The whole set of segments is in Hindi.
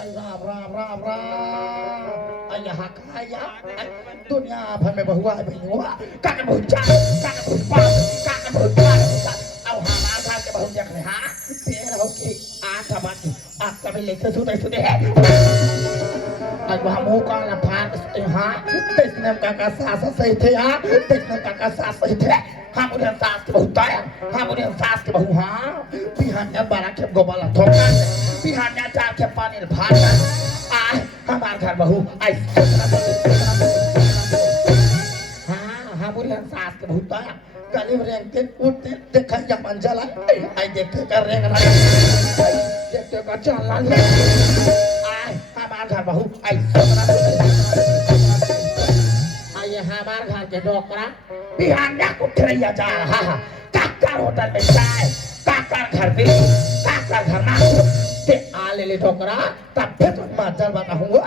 राम राम राम राम यहाँ कहा या दुनिया भर में बहुआ है भाई हुआ काका बहुत चार काका बहुत पाँच काका बहुत चार अब हमारे घर के बहुत देख रहे हाँ पेड़ हो के आठ बाकी आप कभी लेते सुते सुते हैं आज वहाँ मुँह का लफान हाँ तेरे काका सास सही थे हाँ तेरे काका सास सही थे हाँ मुझे सास के बहुत आया हाँ मुझे सास के बहु हाँ बिहानिया बारह के गोबाला थोड़ा बिहानिया चार के पानी भाग आए हमारे घर बहु आई हाँ हाँ मुझे सास के बहुत आया गली रेंगते उठते देखा या मंजला आई देखते कर रेंग रहा देखते कर चला आए हमारे घर बहु आई आइए हमारे घर के डॉक्टर बिहानिया को ठरिया जा रहा है काकर होटल में चाय काकर घर पे काकर घर ना ते आ ले डॉक्टर तब फिर तुम मजल बताऊंगा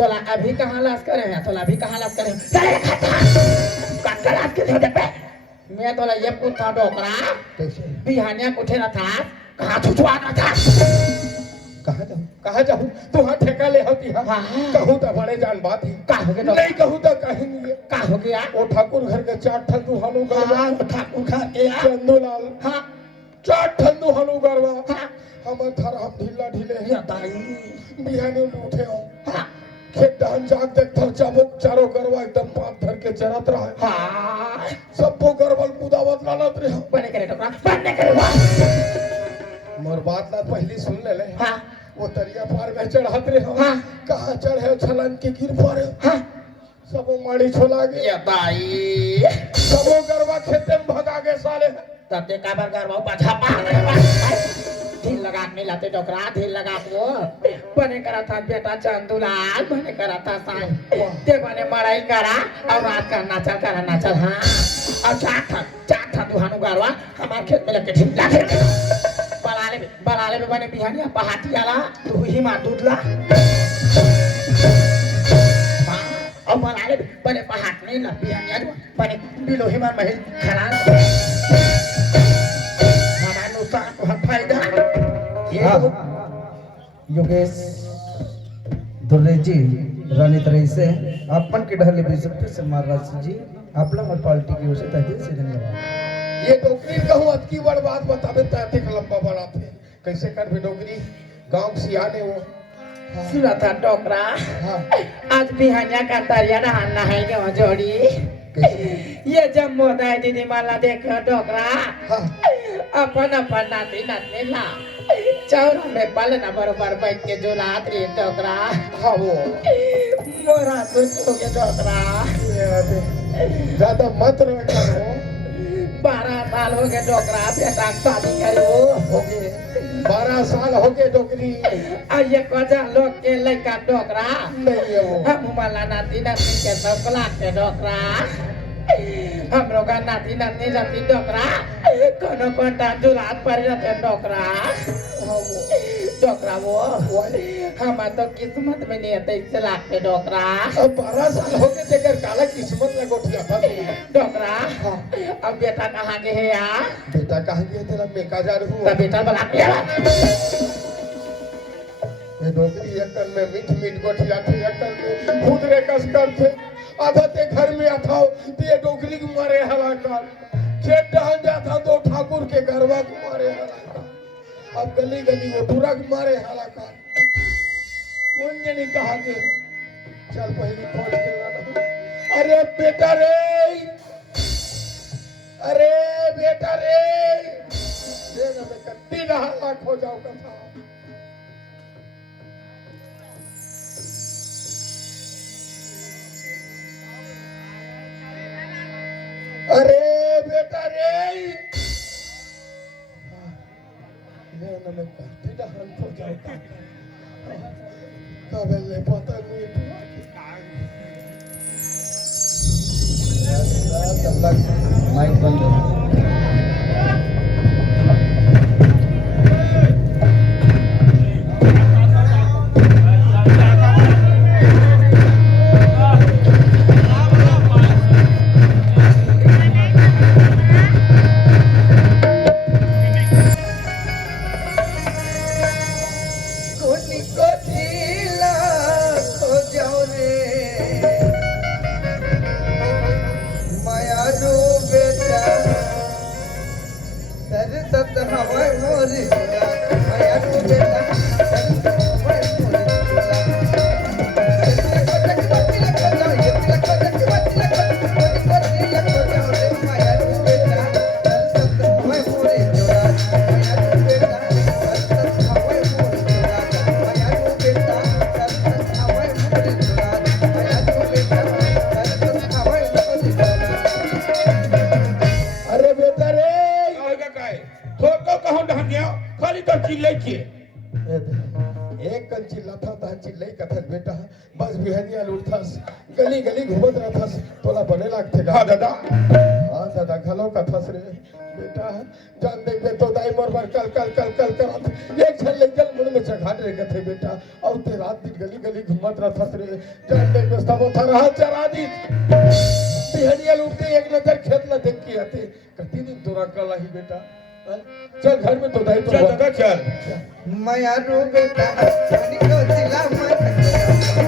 तोला अभी कहाँ लाश करे हैं तोला अभी कहाँ लाश करे चले खाता लाश के दे पे मैं तोला ये पूछता डोकरा बिहानिया उठे ना था कहाँ छुछुआ ना था कहाँ जाऊँ तू हाँ ठेका ले होती है कहूँ तो बड़े जान बात ही कहाँ हो गया नहीं कहूँ तो कहीं नहीं कहाँ हो गया वो ठाकुर घर के चार ठंडू हलू गरबा ठाकुर खा के चंदूलाल हाँ चार ठंडू हलू गरबा हाँ हम थर हम ढीला ढीले या ताई बिहाने उठे हो हाँ खेत धान जाग देखता चाबुक चारों गरबा एकदम पाप धर के चरत रहा है हाँ सबको गरबल कुदावत लालत रहे हो बने करे डोकरा बने करे वाह मोर बात ना पहली सुन ले हाँ वो तरिया पार में चढ़ात रहे हो हाँ कहाँ चढ़े छलन के गिर पड़े हाँ सबो माड़ी छोला गए या ताई सबो गरबा खेते में भगा गए साले तते का बरगर बहु पाछा पा ढील लगा नहीं लाते डोकरा ढील लगा वो बने करा था बेटा चंदूलाल बने करा था साईं ते बने मड़ाई करा और रात का नाचल हाँ और चाट था दुहानु गरवा हमारे खेत में लगे ढील लागे बलाले में बने बिहानिया पहाटी आला तू ही मार दूध ला और बलाले बने पहाट नहीं ला बिहानिया बने बिलो ही मार महिल खराब योगेश दुर्रे जी रानी तरह से अपन के ढहले बिजप्ते से महाराज जी आपला मत पार्टी की ओर से तहे से धन्यवाद ये डोकरी कहूँ अतकी बड़ बात बतावे ताते लंबा बड़ा थे कैसे कर भी डोकरी गांव सियाने वो सुना था डोकरा आज बिहानिया का तरिया नहाना है के जोड़ी ये जब मोदा दीदी माला देख डोकरा अपन नाती नातनी ला चौरा में पलना बरोबर बैठ के जुलात रे डोकरा हाँ वो मोरा सोचो के डोकरा ज्यादा मत रखो 12 साल हो गए डोकरा बेटा शादी करो हो गए 12 साल हो गए डोकरी ये कजा लोग के लड़का डोकरा नहीं है वो हम माला नाती नाती के सब लाख के डोकरा हम लोग नाती नाती नाती डोकरा कोनो कोटा जुलात पर जाते डोकरा डोकरा वो हम तो किस्मत में नहीं आते इस लाख के डोकरा अब 12 साल हो गए तेकर काला किस्मत लगा उठिया था डोकरा अब बेटा कहाँ गए है यार बेटा कहाँ गया तेरा मेका जा रहा तो बेटा बुला के ये डोकरी एकल में मीठ गोठिया थे एकल में खुद रे कस कर थे आधा ते घर में आथा ते डोकरी को मारे हला कर खेत डहन जाता तो ठाकुर के गरबा को मारे हला कर अब गली गली वो पूरा को मारे हला कर मुझे नहीं कहा के चल पहली खोज के लाना अरे बेटा रे अरे बेटा रे ना मैं कत्ती ना लाख हो जाओ कथा अरे बेटा रे ना मैं कत्ती ना लाख हो जाओ काबेले पता नहीं माइक बंद है। कोनी को झीला तो जाओ रे माया रो बेटा सरसत हवाई मोरी माया रो बेटा सरसत हवाई मोरी अरे बेटा रे आएगा काय थोको कहूं ढंगिया खाली तो चिल्ले के एक कंची लथा तांची लई कथन बेटा बस बिहनिया लुटथस गली गली घुमत रहथस तोला बने लागते का दादा हां दादा घलो कथस रे बेटा जान दे के तो दाई मोर बार कल कल कल कल करत एक छल लेकर मुंह में चढ़ाने रे कथे बेटा और ते रात दिन गली गली घुमत रहथस रे जान दे के सब था रहा चरा दी बिहनिया लुटते एक नजर खेत ला देख के आते कति दिन तोरा कल ही बेटा चल घर में तो दाई तो चल दादा चल माया रो बेटा कोनी को झीला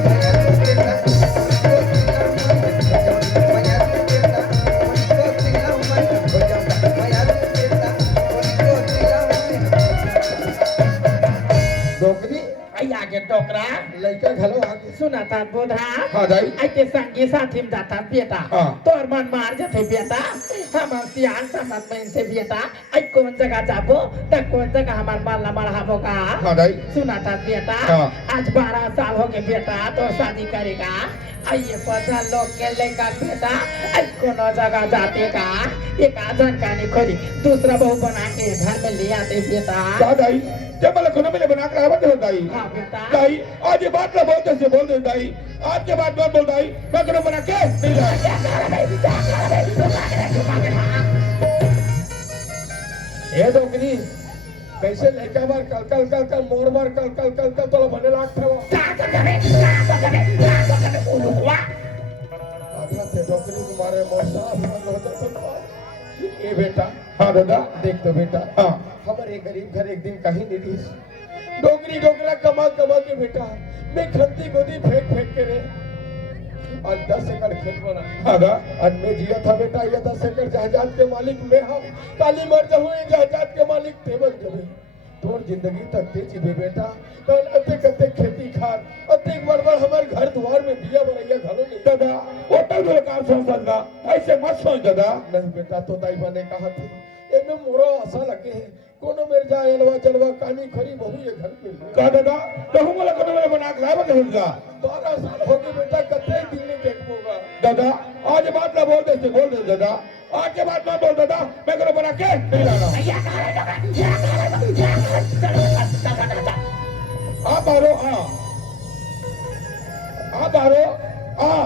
माया रो बेटा डोकरी आई आगे टोकरा लड़का घलो आगे सुनाता बोधा हाँ दाई ऐके संगी साथी में जाता बेटा हाँ। तोर मन मार जाते बेटा हम सियान समझ में से बेटा आई कौन जगह जाबो त कौन जगह हमार माल ना बढ़ाबो का हाँ दाई सुनाता बेटा हाँ। आज 12 साल हो गए बेटा तो शादी करेगा आइए 50 लोग के लेगा बेटा आई कोनो जगह जाते का एक आधन का नहीं खोली दूसरा बहू बना के घर में ले आते बेटा क्या दाई जब वाला कोनो मिले बना कर आवत हो दाई हाँ बेटा दाई आज ये बात ना बोलते से बोल दे दाई आज के बाद मत बोल दाई मैं कोनो बना के नहीं लाई ए डोकरी कैसे लड़का बार कल कल कल कल मोर बार कल कल कल कल तो बने लाग थे आधा थे डोकरी तुम्हारे मोर साफ हो जाता ए बेटा हाँ दादा देख तो बेटा हाँ हमारे गरीब घर एक दिन कहीं नहीं थी डोगरी डोगरा कमा कमा के बेटा मैं खंती गोदी फेंक फेंक के रे और 10 एकड़ खेत बना आगा और मैं जिया था बेटा ये 10 एकड़ जायदाद के मालिक मैं हूँ काली मर जाऊँ जायदाद के मालिक ते बन जावे तोर जिंदगी तक ते जीवे बेटा कल अते कते खेती खार अते एक बार हमारे घर द्वार में दिया बनैया घलो नहीं दादा होटल में काम संसदा ऐसे मत सोच दादा नहीं बेटा तो दाई बने कहा थे एमे मोरो आशा लगे है कोनो मेर जाए अलवा चलवा कानी खरी बहु ये घर में का दादा कहूं मला कोनो मेरे बना के लावा देगा 12 साल हो गए बेटा कते दिन में देखूंगा दादा आज बात ना बोल दे दादा आज के बाद ना बोल दादा मैं कोनो बना के नहीं लागा आप आरो हां आप आरो हां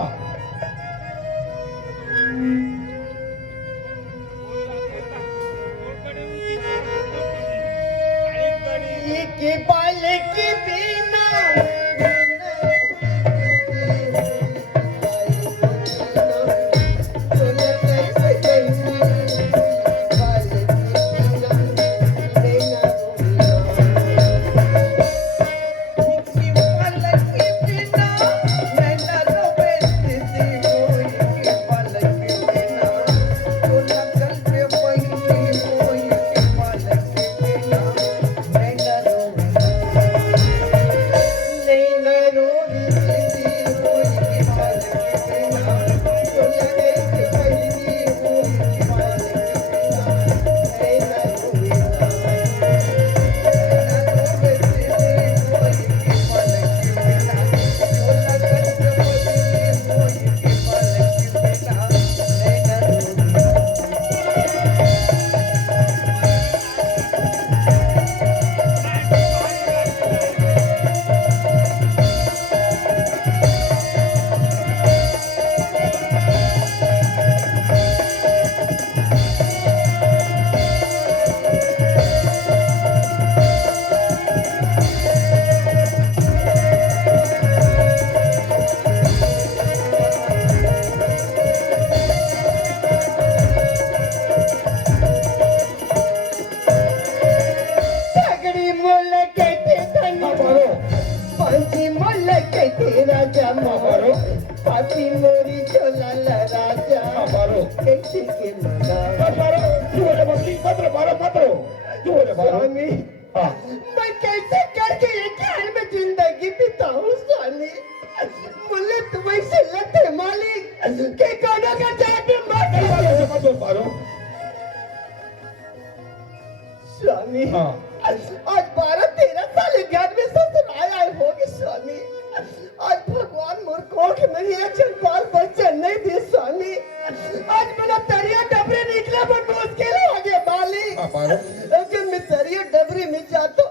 की बाल की बिना मारो कैसे के मना मत मारो तू हो जा बकरी मत रो मारो मत रो तू हो जा मारो स्वामी हाँ मैं कैसे करके एक हाल में जिंदगी बिताऊं स्वामी मुझे तुम्हें लत है मालिक के कोना का जाके मत मारो स्वामी हाँ आज 12-13 साल घर में ससुर आया होगी स्वामी आज भगवान मोर कोख में ही एक जन बाल बच्चे नहीं दिए स्वामी आज मेरा तरिया डबरे निकला पर मुश्किल हो गया मालिक हाँ मारो अगर मैं तरिया डबरे में जाता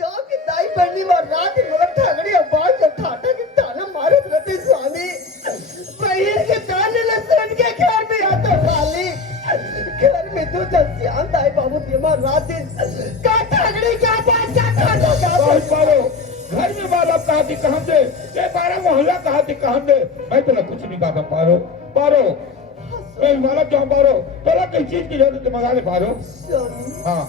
गांव की दाई बहनी और रात मोर ठगड़ी और बाल का ठाटा के ताना मारे रहते स्वामी बहिर के ताने लसन के घर में आता मालिक घर में दो श्याम दाई बाबू दिमा रात दिन का ठगड़ी का बात का ठाटा का बहुत मारो घर में बाल अब कहा थी कहाँ से ये 12 मोहल्ला कहा थी कहाँ से मैं तो कुछ नहीं कहा पारो पारो मैं मारा क्यों पारो तोला किस चीज की जरूरत है मंगा ले पारो स्वामी हाँ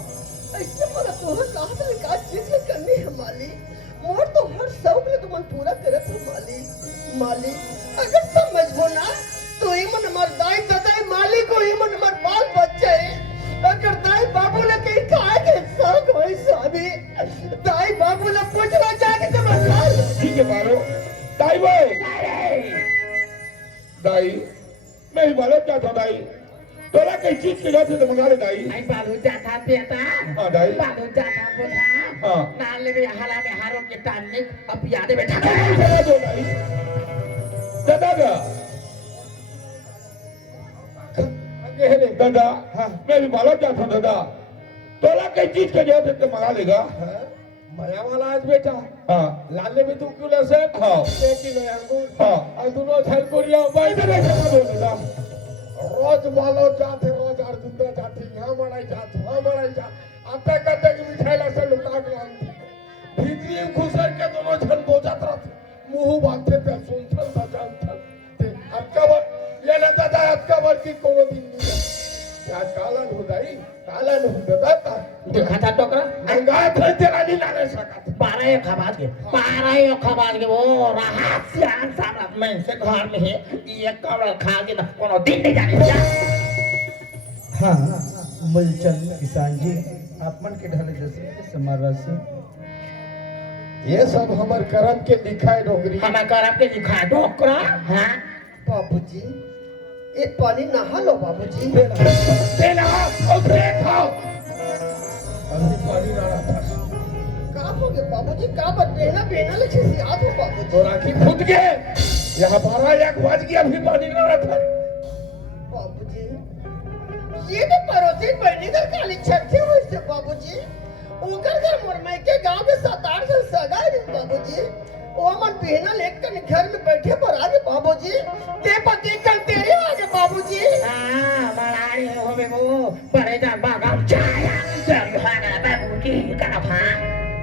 ऐसे मला तोहर राहत में का चीज के करनी है मालिक मोर तो हर शौक ले तुमन पूरा करत हो मालिक मालिक अगर समझबो ना तो ही मन मर दाई ददाई मालिक को ही मन मर बाल बच्चे अगर दाई बाबू ने कहीं खाए के शौक होई स्वामी दाई बाबू ने पूछना जाके तुम लाल ठीक है पारो दाई वो दाई मैं ही मालूम क्या था दाई तोला किस चीज की जरूरत है तो मंगा ले दाई आई बालू जाता पेता हाँ दाई बालू जाता बोला हाँ नाले में हला में हारों के टांगने अब याद बैठा चला दो दाई दादा का दादा हाँ मैं भी मालूम क्या था दादा तोला किस चीज की जरूरत है तो मंगा लेगा माया वाला आज बेटा हाँ लाले में तू क्यों लसे हाँ एक किलो अंगूर हाँ और दोनों झलपुरिया मैं तो नहीं समझ दो दादा रोज मालो जाते रोज अर्जुन जाते यहाँ मराई जाते वहाँ मराई जाते आता करते कि मिठाई लसे लुका के आते भीतरी घुसर के दोनों झल बोझत रहते मुंह बांधते थे सुनथन बजान थे अक्का बार ये ना दादा अक्का बार की कोनो दिन नहीं है आज कालन हो जाई कालन हो दादा देखा था टोकरा अंगा थे तेरा नहीं लाने सकत 12 खबाज के वो रहा श्याम साहब मैं से घर में है ये कवड़ खा के ना कोनो दिन नहीं जाने दिया हाँ मूलचंद किसान जी आप मन के ढले जैसे समार राशि ये सब हमार कर्म के लिखा है डोगरी हमें कर आपके दिखा टोकरा हाँ बाबूजी एक पानी नहा लो बाबूजी तेरा और खाओ अभी पानी ना रहा था का हो गया बाबूजी का बात बेना बेना लिखे से याद हो बाबूजी तो राखी फूट गए यहाँ 12-1 बज गया अभी पानी ना रहा था बाबूजी ये तो पड़ोसी बहनी का काली छक्के हुए से बाबूजी उनका घर मुरमई के गांव के 7-8 जन सगा है बाबूजी वो मन पहना लेकर घर में बैठे पर आगे बाबूजी ते पति कल तेरे आगे बाबूजी हाँ बड़ाड़ी हो बे वो बड़े जान बागाम चाया जब हाना बाबू की का भा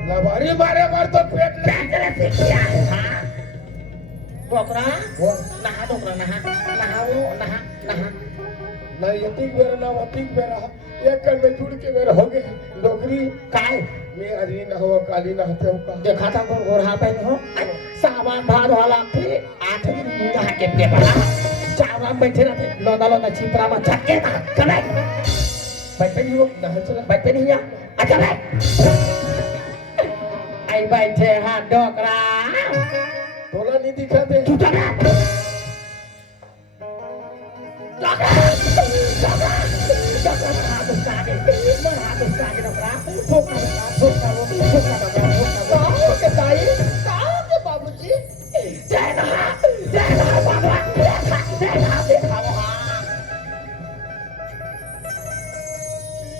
लबारी मारे मार तो पेट में तेरे से किया है हाँ टोकरा वो नहा टोकरा नहा वो नहा ना यतिक बेरा ना वतिक बेरा एक कर में जुड़ के मेरा हो गए डोगरी काय मैं अजनी ना हो काली ना होते हो का देखा था गोर गोर हाथ हो सामान भाद वाला थे 8 दिन नहा के पे बड़ा चावरा बैठे रहते लोदा लोदा छिपरा में झटके ना चले बैठे नहीं हो ना चला बैठे नहीं या अच्छा ले आई बैठे हाँ डोकरा तोला नहीं दिखा दे तू चला डोकरा डोकरा डोकरा हाथ उठा के हाथ उठा के डोकरा ठोका कहाँ के दाई कहाँ के बाबूजी जय बाबा देखा वहाँ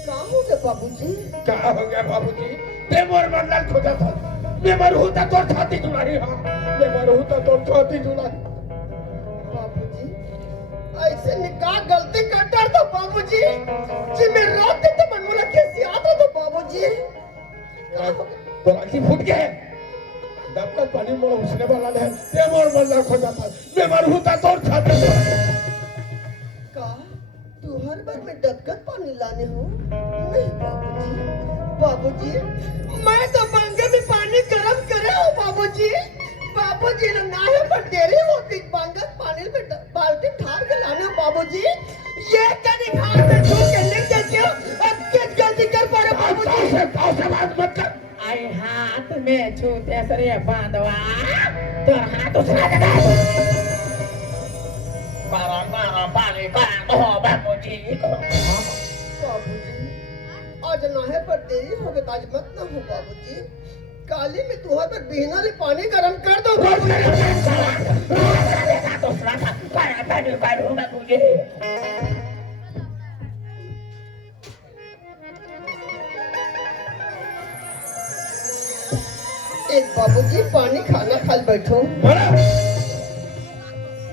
कहाँ हो गए बाबूजी क्या हो गया बाबूजी ते मोर मंडल खोजा था मैं मर होता तो छाती जुड़ा रही हाँ मैं मर होता तो छाती जुड़ा बाबूजी ऐसे निकाह गलती करता तो बाबूजी जी मैं रात दिन तो मनमोला कैसे आता तो बाबूजी तो राखी फूट गए दबका पानी मोड़ उसने वाला है ते मोर मंडल खोजा था मैं मर होता तो छाती जुड़ा का तू हर बार में डबकत पानी लाने हो नहीं बाबूजी मैं तो बांगे में पानी गरम करे हो बाबूजी बाबूजी ने ना है पर देरी होती बांगत पानी में बाल्टी ठार के लाने हो बाबूजी हाथ छू के नहीं देते हो अब क्या गलती कर पड़े बाबूजी से बात मत कर आई हाथ में छूते सरे बांधवा तोर हाथ उसका दे बारा पानी का ओ बाबूजी बाबूजी आज ना है पर देरी हो गई आज मत ना हो बाबूजी काली में तुहर पर बिहना रे पानी गरम कर दो बाबूजी एक बाबूजी पानी खाना खा बैठो बड़ा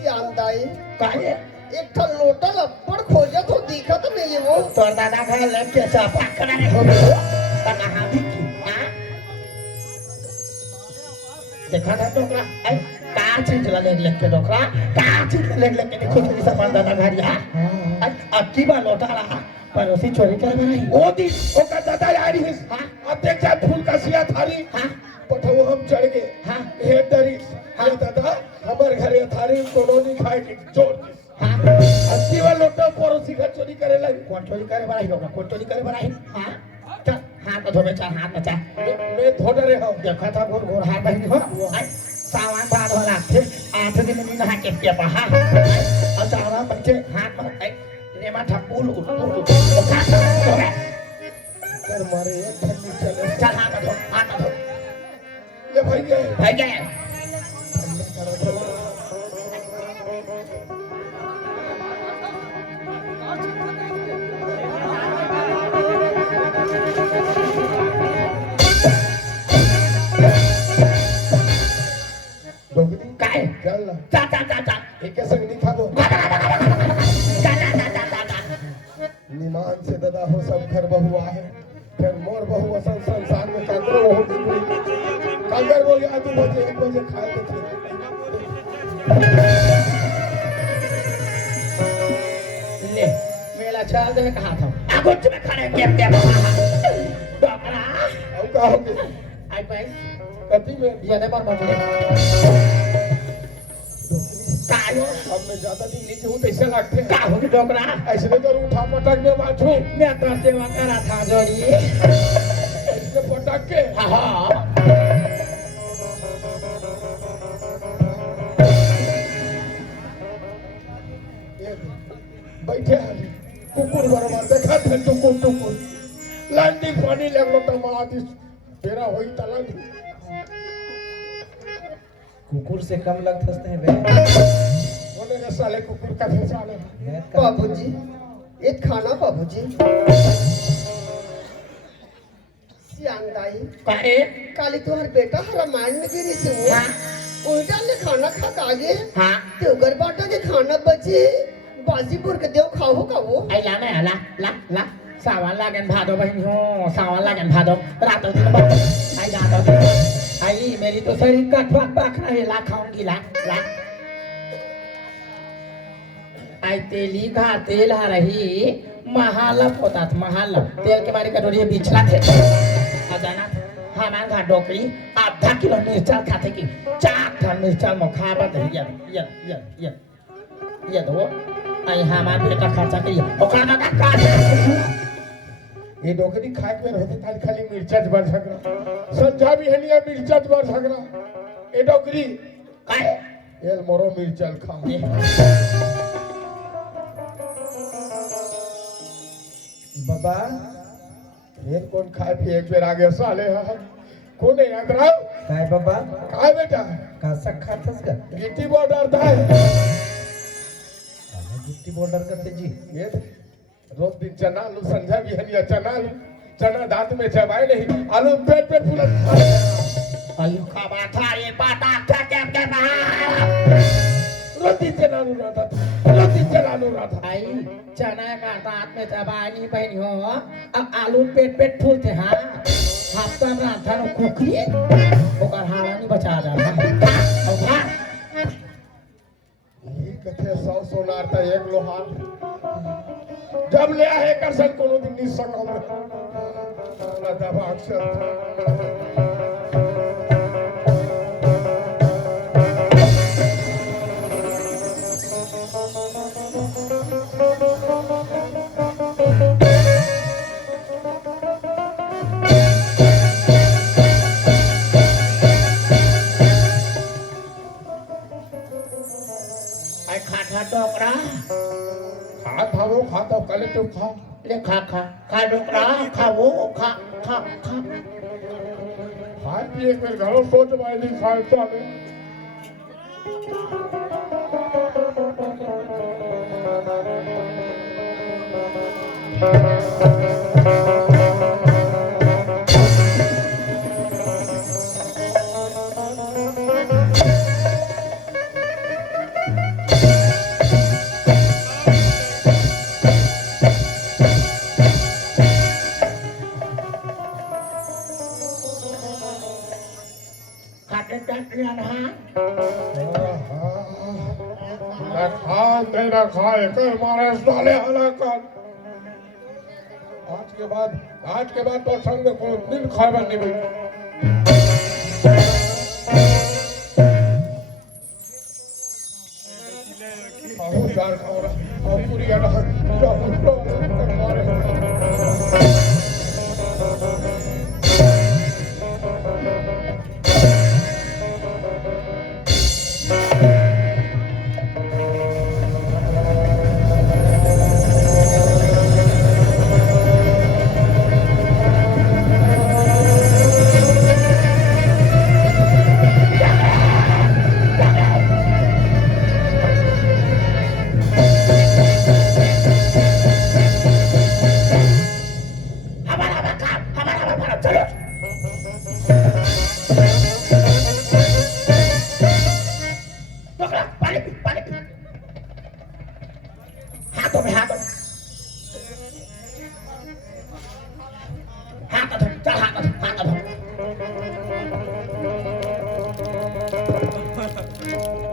श्यामदाई काहे एक ठन लोटा लपड़ खोजत हो दिखत नहीं है वो तोर दादा घर लग के पकड़ा नहीं हो गया तना हां हां देखा था टोकरा आई का चीज लेग के टोकरा का चीज लेग के देखो तेरी सामान दादा घर या अक्की बा लोटा रहा पर उसी चोरी कर बनाई वो दिन वो का दादा यारी है हां अब देख जा फूल का सिया थारी हां पठो हम चढ़ गए हां हे दरी हाँ दादा हमारे घरे थारी कोनो नहीं खाए के जोर हां अस्सी वाला लोटा पड़ोसी का चोरी करे लगे कौन चोरी करे बनाई होगा कौन चोरी करे बनाई हां चल हाथ धो में चल हाथ में चल मैं धो डरे हूँ देखा था घोर घोर हाथ बहनी हो आई सामान बाद वाला फिर 8 दिन में नहा के पहा और सारा बच्चे हाथ में आई रेमा ठपुल उल कर मारे एक ठंडी चले चल हाथ धो ले भाई गए भाई गए डोगरी काय चल ना चा चा चा चा एक संग नहीं खा दो चा चा चा चा चा चा निमान से दादा हो सब घर बहुआ है फिर मोर बहु असल संसार में कांगरो हो कांगर बोले आज बजे 1 बजे खाए थे ले मेला चल दे कहा था आगोच में खड़े के डॉक्टर अब का हो गया आई भाई कति में ये दे पर बचले कायो अब मैं ज्यादा दिन नीचे हूँ कैसे लगते का हो गया डॉक्टर ऐसे नहीं करूँ उठा पटक में बाछू मैं तो सेवा करा था जोरी ऐसे पटक के हां बैठे हाली कुकुर बरोबर देखा थे टुकुर लांडी पानी लगलो तो महादिस तेरा होई तलांडी कुकुर से कम लग सकते हैं बे बोले रे साले कुकुर का थे साले बाबूजी एक खाना बाबूजी श्यामदाई काहे काली तुम्हार बेटा रामायण में गिरी से वो हां उल्टा ने खाना खा के आगे हां देवगर बाटा के खाना बचे बाजीपुर के देव खाओ का वो आई ला ना ला सावन लागन भादो बहन हो सावन लागन भादो रातों दिन आई रातों आई मेरी तो शरीर का ठवाक रहे ला खाऊंगी ला आई तेली घा तेल आ रही महालप होता था महालप तेल के मारे कटोरी बिछला थे अजाना हमारे घाट डोकरी आधा किलो मिर्चा खाते की 4 टन मिर्चा मुखा बत ये दो आई हमारे बेटा खर्चा की ओकरा का काट ये डोकरी खाए के रहते खाली खाली मिर्चज बढ़ सकरा संजा भी है नहीं मिर्चज बढ़ सकरा ये डोकरी काहे ये मोरो मिर्चल खा बाबा ये कौन खाए फिर एक बेर आगे साले है कौन है याद रहो काय बाबा काय बेटा कासा खातस का गिट्टी बॉर्डर था गिट्टी बॉर्डर करते जी ये रोज दिन चना आलू संझा भी है चना आलू चना दांत में चबाए नहीं आलू पेट पे फूला आयु का बाथा ये पाता क्या बाहर रोटी चना आलू रहता था रोटी चना आलू रहता आई चना का दांत में चबानी बहनी हो अब आलू पेट फूलते हाँ हफ्ता में था नो कुकरी ओकर हावा नहीं बचा जा रहा और हाँ ये कथे 100 सोनार था एक लोहार जब ले आए कर सन कोनो दिन नहीं सक हम ना दबा अक्षर खाता वो खाता पहले तुम खाओ ले खा खा खा डोकरा खा वो खा खा खा खाए पिए फिर घरों सोच भाई नहीं खाए तो आगे खाते जाते हैं ना मैं खा तेरा खाए कर मारे साले हलाकत आज के बाद तो संग को दिन खाए नहीं भाई खाओ यार खाओ रहा और पूरी यार हमारा चलो डोकरा पानी पी हाथों में हाथों हाथ धो चल हाथ धो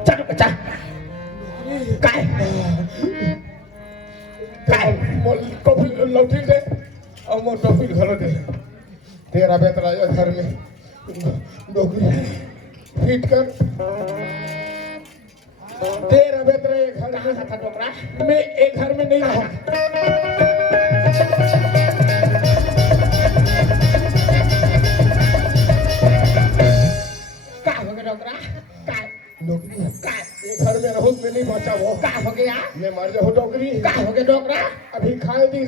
चल चल काय काय कॉफी लौटी दे और मैं टॉफी घर दे तेरा बेतरा है घर में डोकरी फिट कर तेरा बेतरा है घर में था डोकरा मैं एक घर में नहीं रहा का हो गया डोकरा काय डोकरी काय एक घर में रहो मैं नहीं बचा वो का हो गया ये मर जाओ डोकरी का हो गया डोकरा अभी खाए दी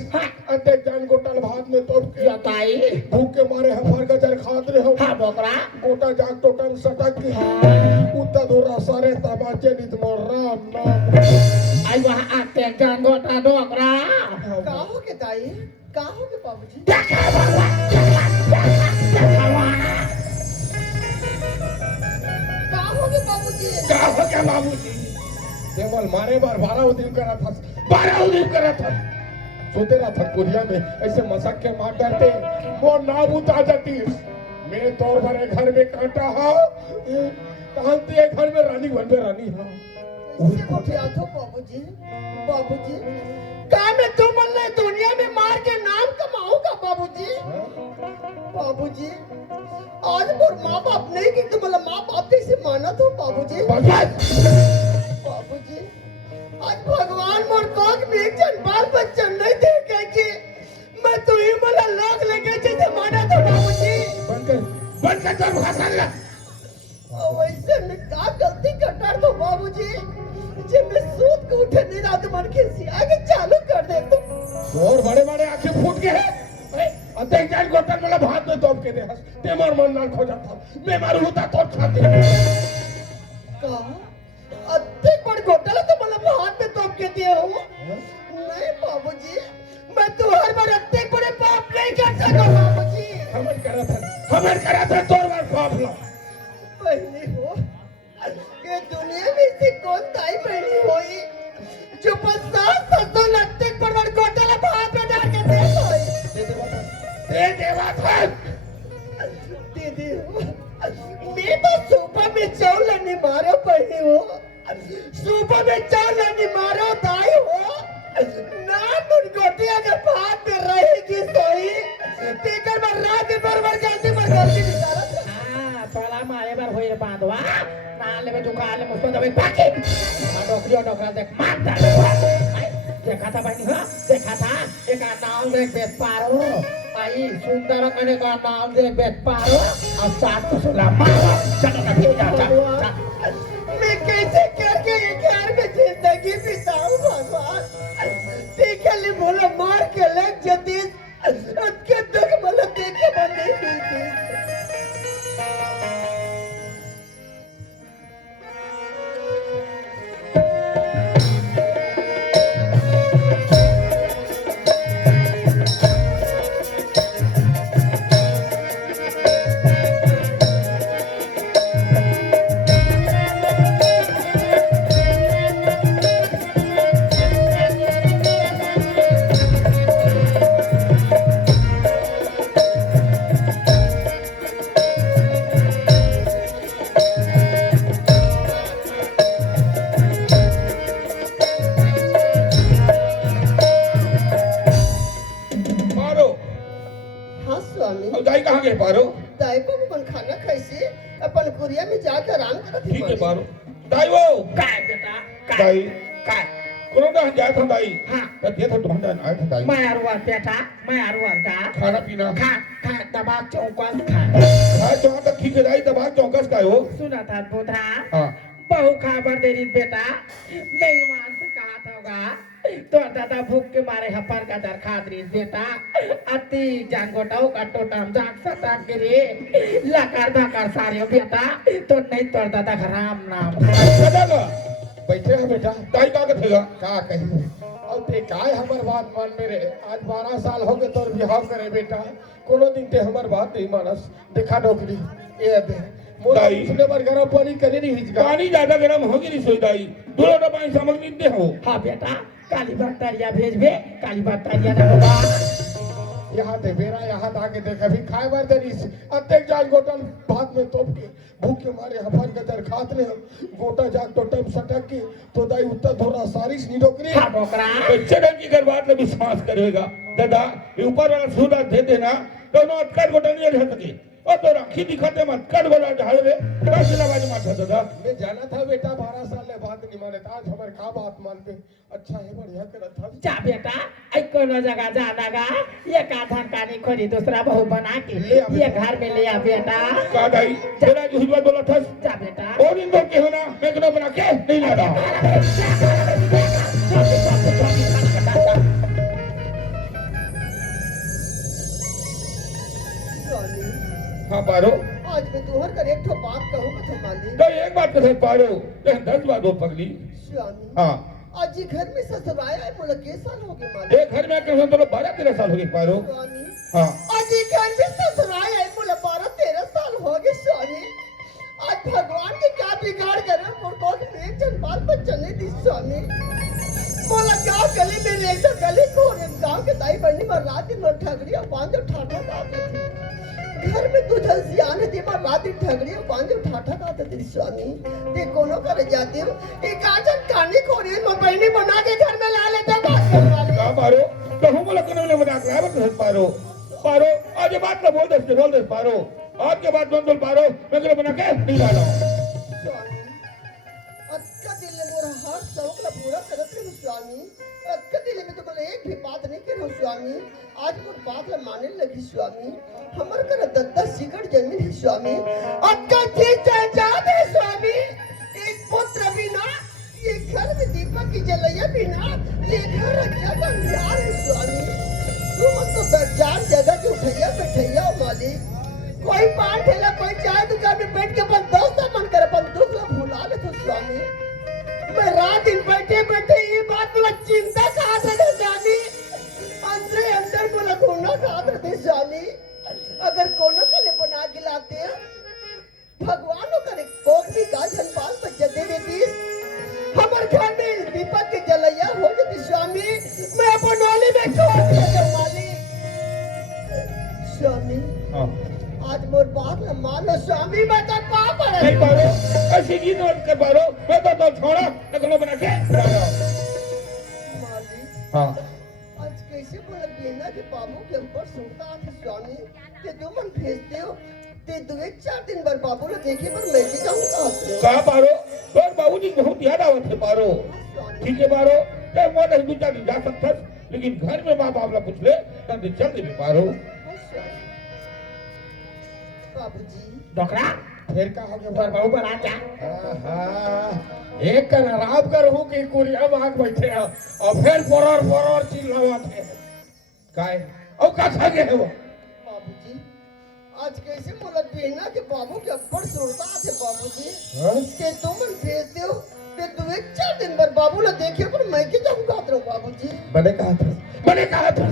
अंते जान गोटल भात में तोड़ के बताई भूख के मारे हफर गजर खात रहे हो हाँ डोकरा गोटा जाग तो टन सटक के उतना दूर सारे तबाचे नित मोर राम नाम आई वहाँ आते जान गोटा डोकरा का हो के ताई का हो के बाबूजी देखा भगवान देखा का हो के बाबूजी क्या हो क्या बाबूजी देवल मारे बार 12 दिन करा था 12 दिन करा था सोते रहा था कोरिया में ऐसे मजाक के मार डरते वो नाबूद आ जाती मैं तौर पर एक घर में कांटा हा कहांती एक घर में रानी बन में रानी हा इससे को क्या तो बाबूजी बाबूजी का मैं तुमने दुनिया में मार के नाम कमाऊंगा बाबूजी बाबूजी आज मोर माँ बाप नहीं कि तुम्हारा माँ बाप कैसे माना तो बाबूजी बस बाबूजी आज भगवान मोर कोक में एक जन बाल बच्चा नहीं देखे कि मैं तो ही मला लोग लेके जैसे माना तो बाबूजी बंद कर तोर भाषण ला वैसे मैं का गलती करता तो बाबूजी जब मैं सूत को उठे नहीं रहा तो मन खिसी आगे चालू कर दे तो और बड़े बड़े आंखें फूट गए हैं अते जान गोटन वाला भात में तोप के दे हंस ते मोर मन ना खोजा था मैं मारू होता तो खाते का अत्ते बड़ घोटाला तो मतलब हाथ में तोप के दिए हो नहीं बाबूजी मैं तो हर बार अत्ते बड़े पाप नहीं कर सका बाबूजी हमें करा था तोर बार पाप ला बहनी हो ये दुनिया में से कौन ताई बहनी होई जो 50-60 लगते बड़ घोटाला भात में डाल के दे होई ए देवा था दीदी हो मैं तो सुबह में चावल नहीं मारो बहनी हो सुबह में चावल नहीं मारो दाई हो ना तुम गोटिया के भात में रहेगी सोई टीकर में रात भर गलती निकाला पहला मारे बार होई रे बांधवा नाले में दुकान में मुझको दबे पाके डोकरी डोकरा देख मार डाले देखा था बहनी हाँ देखा था एक नाव देख बेच पारो आई सुंदर कने का नाव देख बेच पारो और साथ तो सुना मारो चलो ना फिर जा मैं कैसे करके ये घर में जिंदगी बिताऊं भगवान देखे ले बोला मार के ले जतीस के दुख मला देखे बंदे हुई पारो हाँ स्वामी अब दाई कहाँ गए पारो दाई को अपन खाना खाइसे अपन कुरिया में जाकर आराम करत ठीक है पारो दाई वो काय बेटा काय दाई काय कोरोना जाए था दाई हाँ। तो ये तो ढूंढा आए थे दाई मैं अरवा बेटा मैं अरवा दा खाना पीना खा खा दबा चौकस खा हाँ जहाँ तक ठीक है दाई दबा चौकस का हो सुना था बोधा हाँ बहु खबर दे रही बेटा नहीं मान से कहा था होगा तो दादा भूख के मारे हपर का दर खा रही बेटा अति जान गोटाओ का टोटम जाग सता के रे लकार धकार सारे बेटा तो नहीं तो दादा का राम नाम दादा का बैठे हैं बेटा दाई कहाँ का थेगा का कही अब ते काय हमर बात मान मेरे आज 12 साल हो गए तोर बिहाव करे बेटा कोनो दिन ते हमर बात नहीं मानस देखा नौकरी ये दे मोरा दाई। उसने बार गरम पानी करे नहीं हिचका पानी ज्यादा गर्म होगी नहीं सोई दाई दूल्हा का पानी सामग्री दे हो हाँ बेटा काली बक्तरिया भेज भे काली बक्तरिया ना बाबा यहाँ दे बेरा यहाँ आके देख अभी खाए बार दे रही अत्तेक जाल गोटल भात में तोप के भूख के मारे हफर के दर खात ने गोटा जाग तो टम सटक के तो दाई उत्तर धोरा सारी सी नौकरी हाँ डोकरा बच्चे ढंग की कर बात में विश्वास करेगा दादा ये ऊपर वाला सूदा दे देना तो नो अटकर गोटा नहीं रह सके और तो राखी दिखाते मत कर बोला ढाल रे बस लगा माथा दादा मैं जाना था बेटा 12 साल ले बात नहीं माने था आज हमारे का बात मानते अच्छा है बढ़िया करत था जा बेटा आई कोनो जगह जाना गा ये का धान कानी खोरी दूसरा बहू बना के ले आ ये घर में ले आ बेटा का दाई तेरा जो हुआ बोला था जा बेटा और इन दो के होना मैं कनो बना के नहीं ला रहा स्वामी हाँ पारो आज मैं तोहर कर एक ठो बात कहूँ तो माली तो एक बात कहे पारो ये 10 बात हो पगली स्वामी हाँ आज ये घर में ससुराया है बोला के साल हो गए माली एक घर में कहो तो 12-13 साल हो गए पारो स्वामी हाँ आज ये घर में ससुराया है बोला 12-13 साल हो गए स्वामी आज भगवान के क्या बिगाड़ कर मुर्गों के एक जन बाल पर चलने दी स्वामी बोला गाँव गली में ले तो गली को गाँव के दाई बनी में रात दिन और ठगड़ी और पांच ठाठा गाते थे घर में तू झलसियान है तेरा रात दिन ठगड़ी और पांच ठाठा गाते थे स्वामी ते कोनो कर जाते हो एक आजन कानी खोरी में बहनी बना के घर में ला लेता बात करवा ले का पारो तो हम लोग कनो ने बना के बता पारो पारो आज ये बात ना बोल दे पारो आज के बाद बोल पारो मैं कनो बना के नहीं ला रहा स्वामी अक्का दिल में मोरा हर शौक ला पूरा करत रहे स्वामी अक्का दिल में तो बोले एक भी बात नहीं करो स्वामी आज मोर बात ला माने लगी स्वामी हमर कर दत्ता सिकड़ जमीन है स्वामी अक्का जी जायदाद है स्वामी एक पुत्र बिना ये घर में दीपक की जलैया बिना ये घर जगह यार है स्वामी तुम तो बेजान जगह की उठैया बैठैया मालिक कोई पान ठेला कोई चाय दुकान में बैठ के अपन दोस्त मन कर अपन दुख ला भुला ले तो स्वामी मैं रात दिन बैठे बैठे ये बात बोला चिंता कहा था स्वामी अंदर अंदर बोला कोना कहा था स्वामी अगर कोनो के लिए बना गिलाते भगवानों करे कोक भी गाजन पाल पर जदे देती हमारे घर में दीपक के जलैया हो जाती स्वामी मैं अपन ओली में छोड़ दिया मालिक स्वामी हाँ आज मोर बात न मानो स्वामी मैं तो पाप नहीं है पारो ऐसी चीज मत कर पारो मैं तो छोड़ा मैं कनो बना के ला रहा मालिक हाँ आज कैसे बोला बिना के बाबू के ऊपर सुनता है स्वामी ते दो मन भेजते हो ते दो एक चार दिन बार बाबू ने देखे पर मैं भी जाऊंगा कहा पारो तो बाबूजी बहुत याद आवत है पारो ठीक है पारो ते मोटा दू चार दिन जा सकता लेकिन घर में माँ बाप ला पूछ ले तब चल दे पारो बाबूजी डोकरा फिर कहोगे तोर बहू पर आ जा एक कन आराम करहूं कि कुरिया मांग बैठे हो और फिर पोरर चिल्लावत है काय ओ का खागे है वो बाबूजी आज कैसे मोला पीना के बाबू के अब्बड़ सुरता थे बाबूजी हाँ? के तुम भेज दो ते तू एक 4 दिन बाद बाबू ला देखे पर मैं के जाऊं गात रहो बाबूजी मैंने कहा था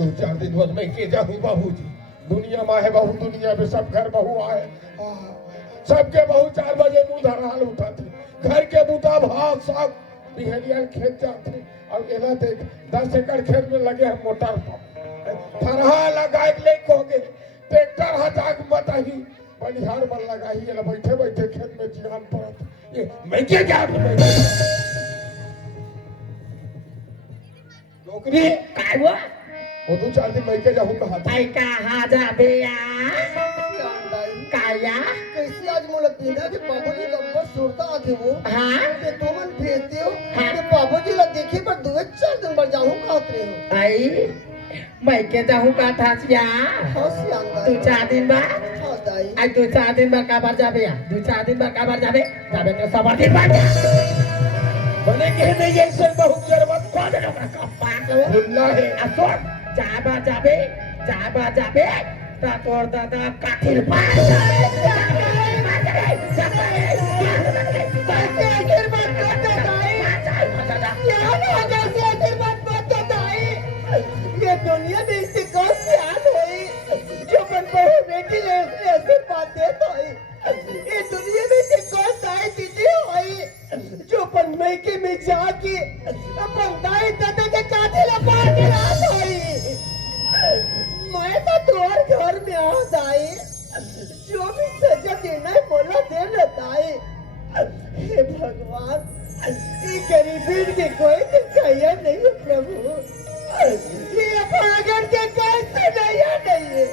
2-4 दिन बाद मैं के जाऊं बाबूजी दुनिया माँ है बहू दुनिया में सब घर बहू आए सबके बहू 4 बजे मुंह धराल उठाती घर के बुता भाग साग बिहरिया खेत जाते और एला देख 10 एकड़ खेत में लगे हैं मोटर पंप फरहा लगाए ले कोगे ट्रैक्टर हटाक मत ही बनिहार बन लगाई ये बैठे बैठे खेत में जियान पड़त ये मैं के जा नौकरी काय हुआ वो 2-4 दिन मैं के जाऊं कहा था आई कहाँ जाबे या दाई काया कैसे आज मोला पीना के बाबूजी के अब्बड़ सुरता थे वो हाँ ते तुम भेज दो हाँ। ते बाबूजी ला देखे पर 2-4 दिन बाद जाऊं गात रहे हो आई मैं के जाऊँ का था या हाँ सियान तू दाई 4 दिन बाद हाँ दाई आई 2-4 दिन बाद काबर जाबे या 2-4 दिन बाद काबर जाबे जाबे तो सबर दिन बाद जा बने के नहीं ऐसे बहुत देर बाद कौन है लोग का पाक हो खुल्ला है असोर जाबा जाबे ता तोर दादा काठिल पास ये दुनिया में इससे कौन सी आन हुई जो मन बहू बेटी ऐसे बात देता है ये दुनिया में से कौन दाई दीदी हुई जो अपन मैके में जाके अपन दाई दादा के काटे लपा के रात हुई मैं तो तोर घर में आ दाई जो भी सजा देना है बोला दे ना दाई हे भगवान ये गरीबी के कोई दिखाया नहीं है प्रभु ये अपागन के कैसे नया नहीं है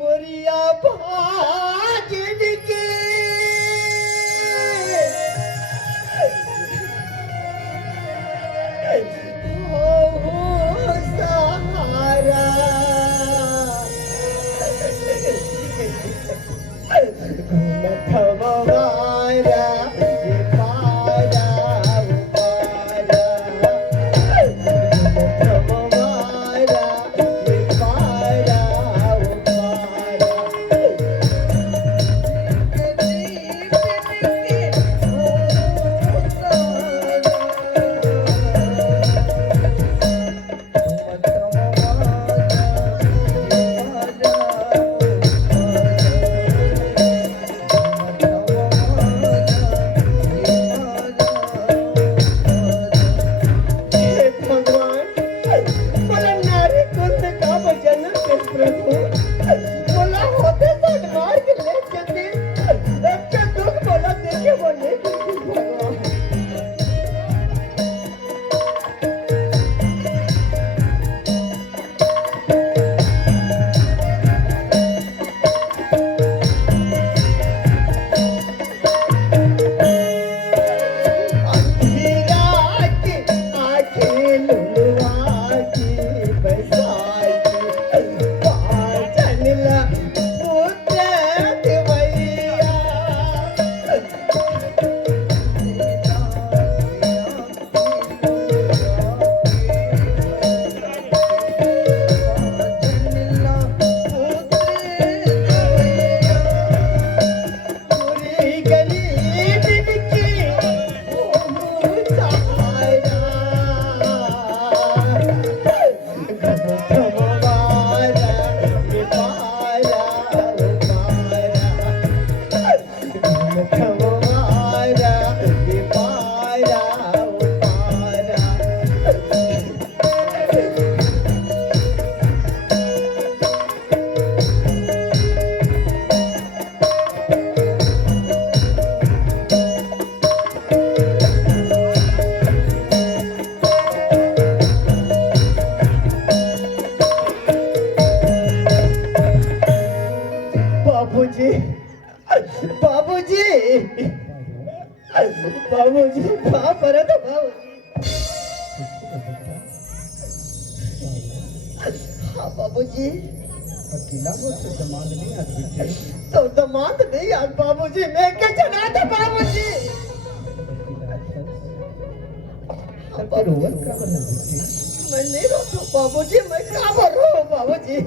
मोरिया भागिन के हो सहारा मथवारा बाबूजी बाप पर तो बाबूजी हाँ बाबूजी अकेला हो तो दमाद नहीं आज बेटे। तो दमाद नहीं आज बाबूजी, मैं क्या चला था बाबूजी। तब फिर रोवन का बना बेटे। मैं नहीं रोता बाबूजी, मैं कहाँ रो बाबूजी।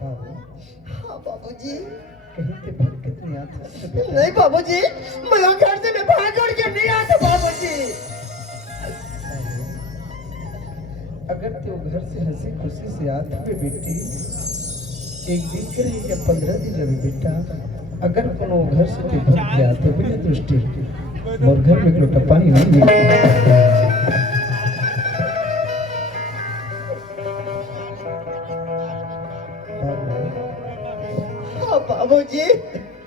बाबू हाँ बाबूजी। कहीं से भटकत नहीं आता। नहीं बाबूजी, मैं घर से मैं भाग कर के नहीं आता बाबूजी। अगर तू घर से हंसी खुशी से आते हुए बेटी, एक दिन के रहे या 15 दिन रहे बेटा, अगर कोनो घर से तू भग गया तो बिना दृष्टि मोर घर में एक लोटा पानी नहीं मिलता। हाँ बाबूजी।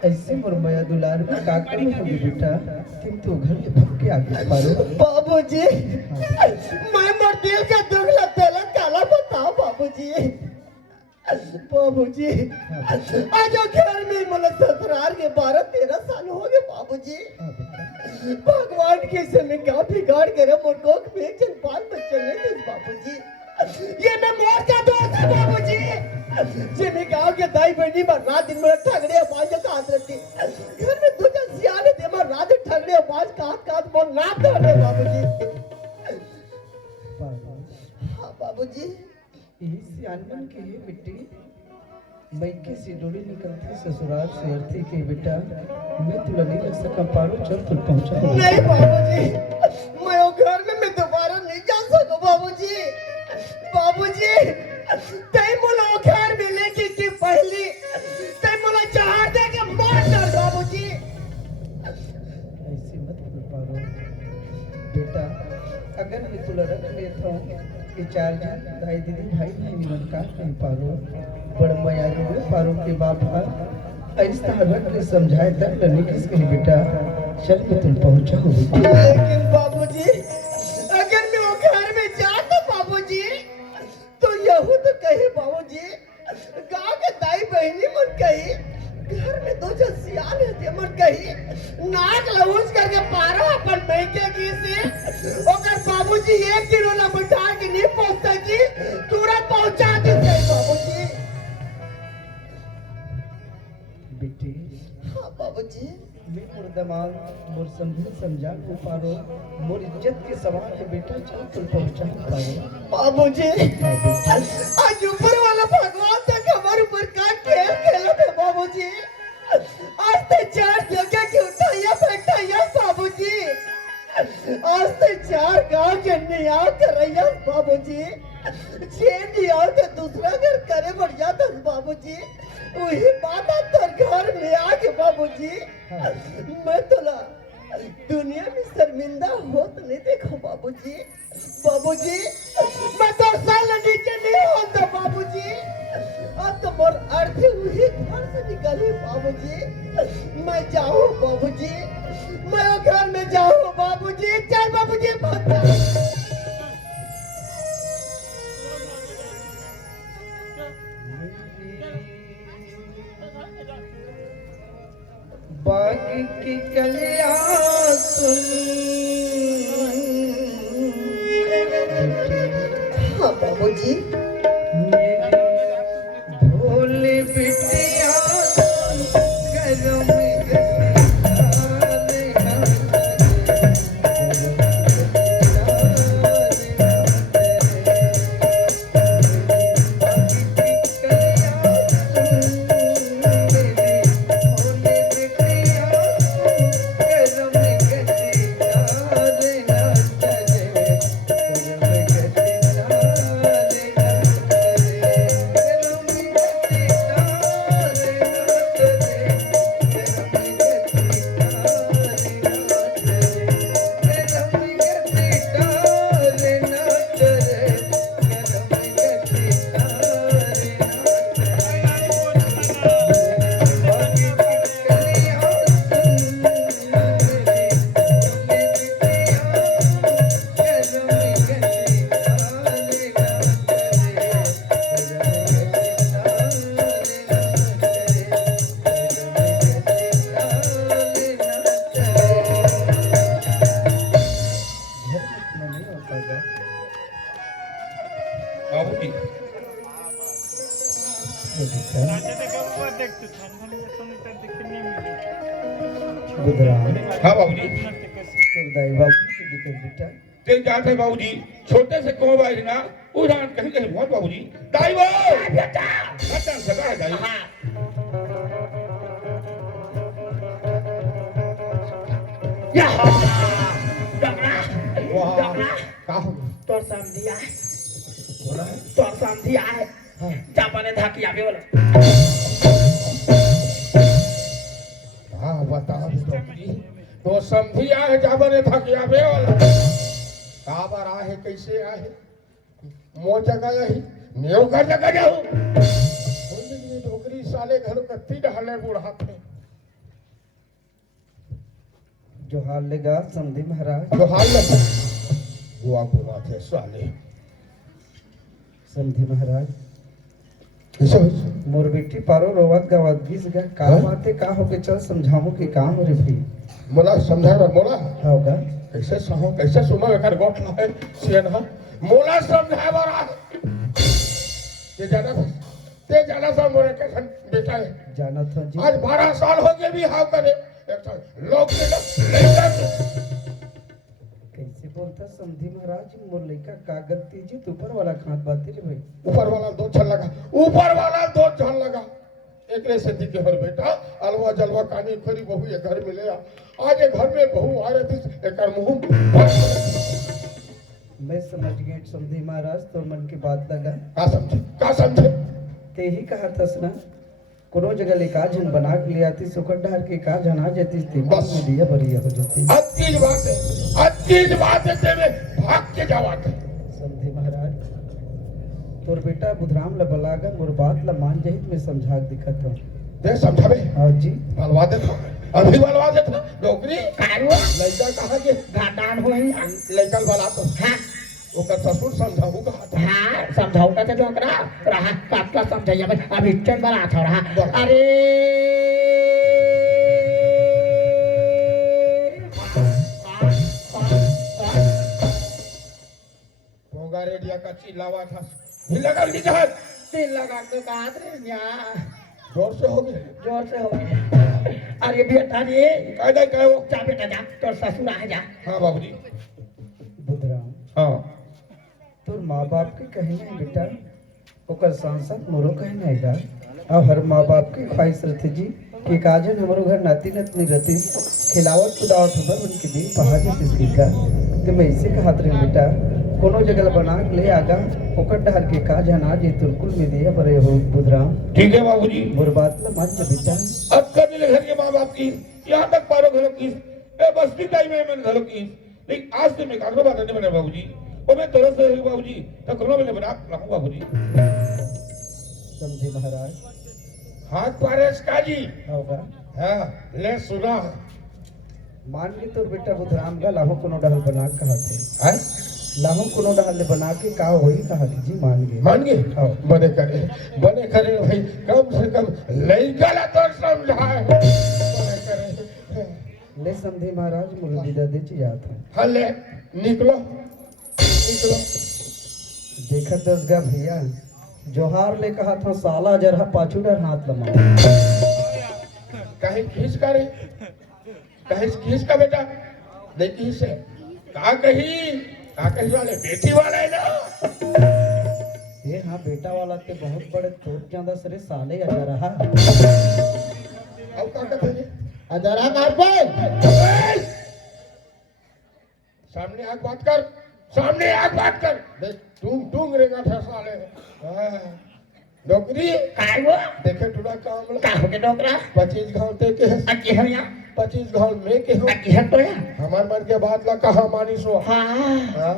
ऐसे मोर माया दुलार में का कमी होगी बेटा, किंतु घर में भग के आगे पारो। बाबूजी, मैं मोर दिल का दुगला तेला काला बताओ बाबूजी। बाबूजी, आज घर में मतलब ससुराल के 12-13 साल हो गए बाबूजी। भगवान के समय क्या बिगाड़ करे मोर को एक जन बाल बच्चे नहीं थे बाबूजी। ये मैं मोर का दोस्त है बाबूजी। जिमी गांव के दाई बहनी में रात दिन में ठगड़े बाज का हाथ रहती। घर में दो जन सियाने थे मैं रात ठगड़े बाज का हाथ मोर नाक धोने बाबूजी। हाँ बाबूजी। इसी अनबन के ये बेटी, मैके से डोली निकलती ससुराल से अर्थी के बेटा, मैं तुला नहीं रख सका पारो, चल तुल पहुंचा। नहीं बाबूजी, मैं वो घर में मैं दोबारा नहीं जा सकूं बाबूजी। बाबूजी, तई मुला वो घर में लेके की पहली तई मुला जहार दे के मार डाल बाबूजी। ऐसे मत कर पारो बेटा, अगर मैं तुला रख लेता हूँ कि 4 जन दाई दीदी भाई भाई निमन का नहीं पारो, बड़ माया में पारो के बाप ऐसा रख के समझाए तब लड़ने किसके लिए बेटा, चल मैं तुम पहुंचा हूँ। लेकिन बाबूजी, अगर मैं वो घर में जाता बाबूजी तो यहू तो कहे बाबूजी, गांव के दाई बहनी मन कही, घर में दो जन सियान थे मन कही, नाक लहूस करके पारा अपन महके की से ओकर बाबूजी 1 किलो ना बैठा के नहीं पहुंचता की तुरंत पहुंचा देते बाबूजी। बेटी, हाँ बाबूजी। मैं मोर दमाग मोर समझा को पारो, मोर इज्जत के सवाल है बेटा, चल तुम पहुंचा पारो। बाबूजी, आज ऊपर वाला भगवान तक हमारे ऊपर का खेल खेला था बाबूजी। आज तो 4 जगह की उठाइया बैठाइया बाबूजी। आज तो 4 गांव के नियाव कर रही बाबूजी। 6 नियाव के दूसरा घर करे बढ़ जाता बाबूजी। वही बात तो घर में आके बाबूजी, मैं तुला दुनिया में शर्मिंदा होत नहीं देखो बाबूजी। बाबूजी, मैं तो साल नीचे नहीं होता बाबूजी। अब तो मोर अर्थी वही घर से निकली बाबूजी। मैं जाऊँ बाबूजी, मैं वो घर में जाऊँ बाबूजी। चल बाबूजी भाग। बाग की कलियां सुन। हाँ बाबूजी। मेरी भोली बिटिया घरों में बुधराम हाँ बाबूजी तो दाई बाबू से दिक्कत बेटा ते जाते बाबूजी छोटे से को भाई ना उड़ान कहीं कहीं बहुत बाबूजी दाई वो बेटा बेटा सगा है दाई या डोकरा वाह डोकरा का हो तोर समझी आए बोला है तोर समझी आए जापाने धाकी आवे वाला हाँ बता बाबूजी तो समझी आए जाबने था कि आवे वाला का बार आए कैसे आए मो जगह यही नेव कर जगह जाओ बोले डोकरी साले घर कत्ती डहले बूढ़ा थे जो हाल लेगा समझी महाराज जो हाल लगा हुआ बुआ थे साले समझी महाराज कैसे मोर बेटी पारो रोवत गवत गिस गया का हाँ? बातें का हो के चल समझाऊं कि का हो रे भाई मोला समझा ना मोला होगा कैसे सहो कैसे सुनो एकर गोठ है सियन हा मोला समझा बरा ते जाना सा मोरे के सन बेटा है जाना था जी आज 12 साल हो गए भी हाव करे एक तो लोग के लेकर कैसे बोलता समझी महाराज मोर लइका का गलती जी तू ऊपर वाला खात बाती रे भाई ऊपर वाला दो छल लगा ऊपर वाला दो छल लगा एकरे से दी के हर बेटा अलवा जलवा कानी खोरी बहू ये घर में ले आ आज ये घर में बहू आ रही थी एकर मुंह मैं समझ गया समझी महाराज तो मन की बात लगा का समझे ते ही कहा थस ना कोनो जगह ले का जन बना के ले आती सुकट डार के का जना जती थी बस। में दिया बढ़िया हो जाती अच्छी बात है तेरे भाग के जावात समझे महाराज तोर बेटा बुधराम ला बलागा मोर बात ला मान जहित में समझा के दिखत हूं दे समझावे हाँ जी बलवा देता अभी बलवा देता डोकरी कारुआ लड़का कहा के घाटान होई लड़का वाला तो हां ओकर ससुर समझाऊ कहा हाँ समझाऊंगा तो डोकरा रहा काटला समझाइए भाई अभी चल बड़ा था रहा अरे होगा रेडिया का चिल्लावा था हिलगा निकाल दिल लगा के बात रे न्या जोर से हो गए जोर से हो गया अरे बेटा रे कायदा काय वो जा बेटा जा तोर ससुर आ जा हाँ बाबूजी बुधराम हाँ तोर माँ बाप के कहे नहीं बेटा ओकर सांसद मोरो कहे नहीं गा अब हर माँ बाप की ख्वाहिश रहती जी कि काजन हमारो घर नाती नतनी रहती खिलावत खुदावत हमर उनके दी पहाड़ी तिसकी का कि मैं इसे कहा रे बेटा कोनो जगह बना के ले आगा ओकर डहर के का जना जे तुरकुल में दिया बरे हो बुधराम ठीक है बाबूजी मोर बात ला मान जा बेटा अब कर ले घर के माँ बाप की यहाँ तक पारो घरों की ए बस्ती टाइम में मैंने घरों की लेकिन आज से मैं कागज बात नहीं बने बाबूजी और मैं तरह से बाबूजी तो घरों में बना रखूँ बाबूजी समझे महाराज हाथ पारेस काजी होगा हाँ ले सुना मान के तोर बेटा बुधराम का लाहो कोनो डहर बना के कहा थे है लाहो कोनो डहर बना के का होई कहा जी मान गए मान गए हाँ। बने करे भाई कम से कम लड़का ला तो समझाए बने करे ले समझे महाराज मुझे विदा दे ची जात है हाँ ले निकलो निकलो देखा दसगा भैया जोहार ले कहा था साला जरहा पाछू डर हाथ लमा कहीं खींच करे कहीं खींच का बेटा देखी से का कही वाले बेटी वाला है ना ये हाँ बेटा वाला ते बहुत बड़े तोप ज्यादा सरे साले आ रहा अब का कहते हैं अदरा मार पे सामने आग बात कर सामने आग बात कर देख टूंग रेगा था साले हाँ। नौकरी कारुआ देखे टूरा काम का हो के डोकरा 25 घाव ते के है अकी हो या 25 घाव में के हो अकी हट तो या हमार मन के बात ला कहा मानी सो हाँ हाँ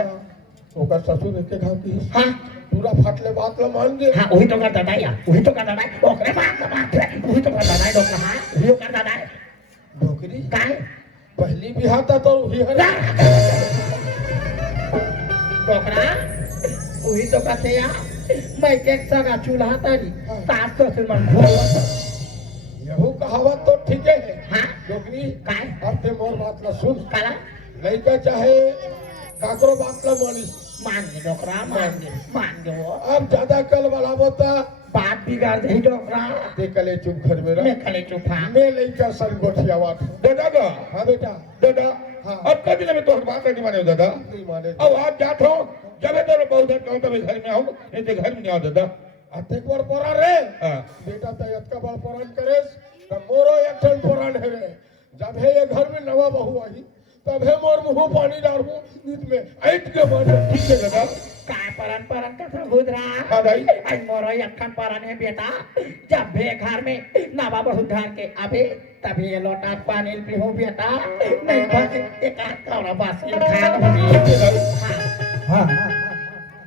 ओकर ससुर के घाव की हाँ पूरा फाटले बात ला मान गए हाँ वही तो कर दादा या वही तो कर दादा ओकरे बात है वही तो कर दादा डोकरा हाँ वही कर दादा नौकरी काय पहली भी हाथा तो ही हरा डोकरा वही तो कहते या मैं के सगा चूल्हा तारी सास ससुर मन घोड़ा यहू कहावत तो ठीक है हाँ नौकरी काय अब ते मोर बात ला सुन काला लड़का चाहे काकरो बात ला मानिस मान के डोकरा मान के वो अब ज्यादा कल वाला बता बात बिगाड़ दे डोकरा ते कले चुप कर मेरा मैं कले चुपा मैं लेके सन गोठिया वाट दादा का हाँ बेटा दादा हाँ। अब कभी ना मैं तो बात नहीं माने दादा नहीं माने अब आप जात हो जब मैं तो बहुत कहूँ तब घर में आऊँ नहीं तो घर में नहीं आओ दादा अतेक बार पोरा रे हाँ बेटा तयत का बार पोरान करेस तब मोरो एक ठन पोरान है रे जब है ये घर में नवा बहू आई तब है मोर मुंह पानी डालूं नीत में ऐट के मार ठीक है दादा का परन परन कथा भूदरा हाँ भाई आई मोरो यक्कन परन है बेटा जब भे घर में नवा बहु धार के अबे तभी ये लोटा पानी पीहूं बेटा नहीं बस एक हाथ कौरा बासी खा लो हाँ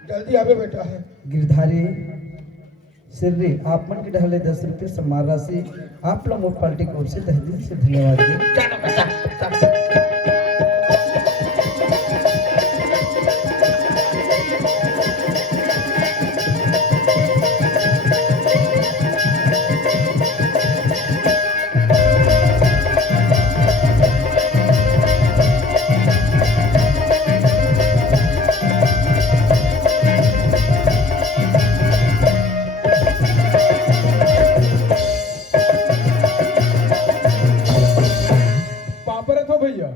जल्दी आवे बेटा है गिरधारी सिर्री आप मन की ढाले 10 रुपये सम्मान राशि आप लोग पार्टी की ओर से तहे दिल से धन्यवाद जी। चलो बच्चा पापड़ तो भैया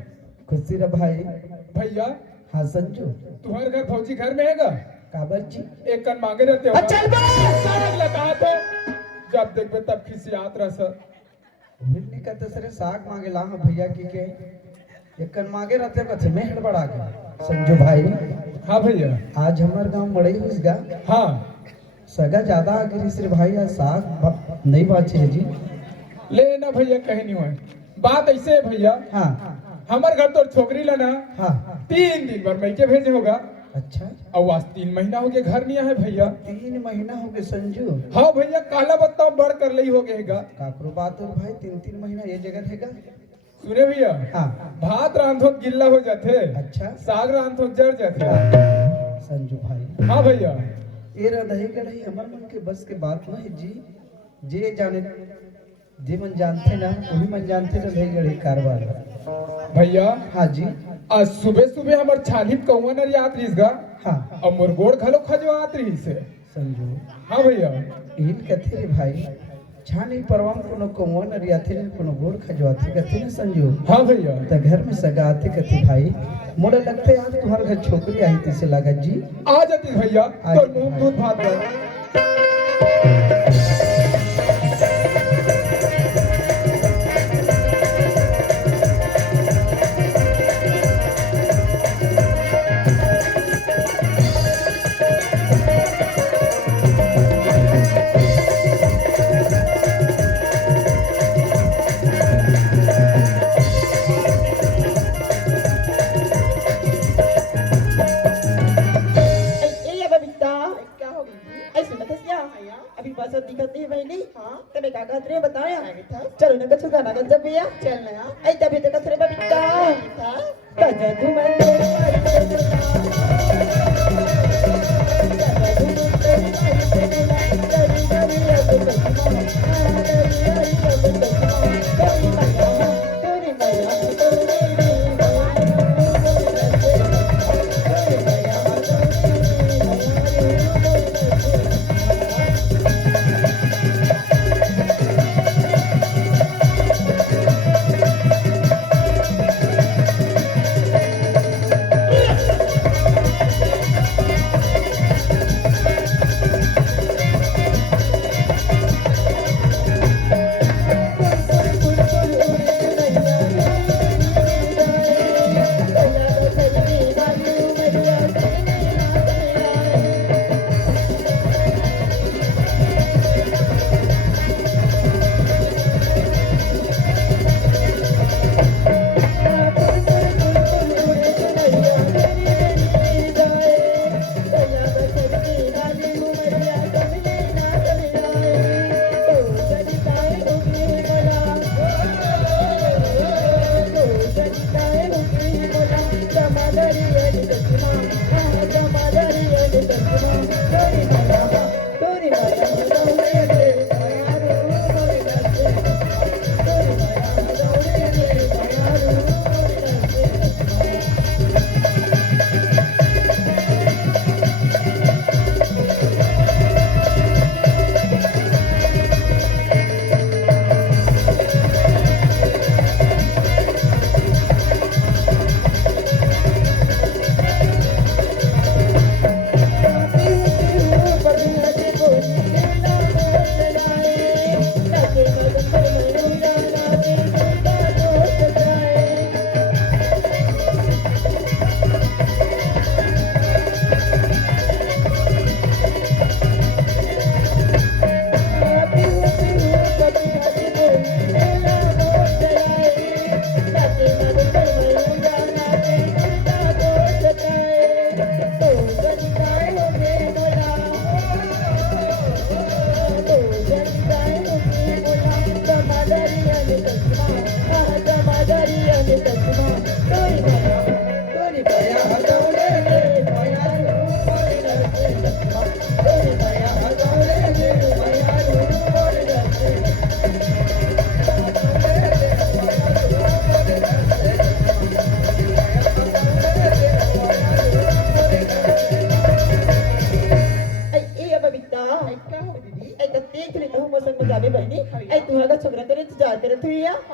खुशी रे भाई। भैया हाँ संजू तुम्हारे घर फौजी घर में हैगा काबर जी एक कन मांगे रहते हो चल बे लगा तो जब देखबे तब खिसियात रह सर भिंडी का तसरे साग मांगे ला हाँ भैया की के एकन मांगे रहते कथे में हड़बड़ा गया संजू भाई हाँ भैया आज हमारे गांव मड़ई हुसगा हाँ सगा ज्यादा आगे सिर भाई आज नहीं बाचे है जी। ले ना भैया कहीं नहीं हुआ बात ऐसे है भैया हाँ हमारे घर तो छोकरी लाना हाँ 3 दिन भर मैके भेजे होगा अच्छा और आज 3 महीना हो गया घर नहीं आया भैया 3 महीना हो गए संजू हाँ भैया काला बताओ बढ़ कर ली हो गएगा काकरो बात और भाई 3 महीना ये जगह हैगा सुने भैया हाँ भात रांधो गिल्ला हो जाते अच्छा साग रांधो जड़ जाते संजू भाई हाँ भैया ये रही गढ़ी हमार मन के बस के बात नहीं जी जे जाने जे मन जानते ना वही मन जानते रही गढ़ी कारबार भैया हाँ जी आज सुबह सुबह हमार छाली कौआ नर याद रहीस गा हाँ और मोर गोड़ खलो खजवात रही से संजू हाँ भैया इन कथे रे भाई छानी परवाम कोनो कोमन रियाथे ने कोनो गोड़ खजवाथे कथे ने संजू हाँ भैया त घर में सगाते कथे भाई मोड़ा लगता है आज तुम्हारे घर छोकरी आई थी से लागत जी आ जाती भैया आ तो जाती मुंह भाई। दूध भात कर ये बबीता क्या हो गई ऐसे मत हंसिया अभी बस दिखत नहीं भाई नहीं हां तबे का कहत रे बताया चलो ना कछु गाना गन जब भैया चल ना आई तबे तो कसरे बबीता कजा तू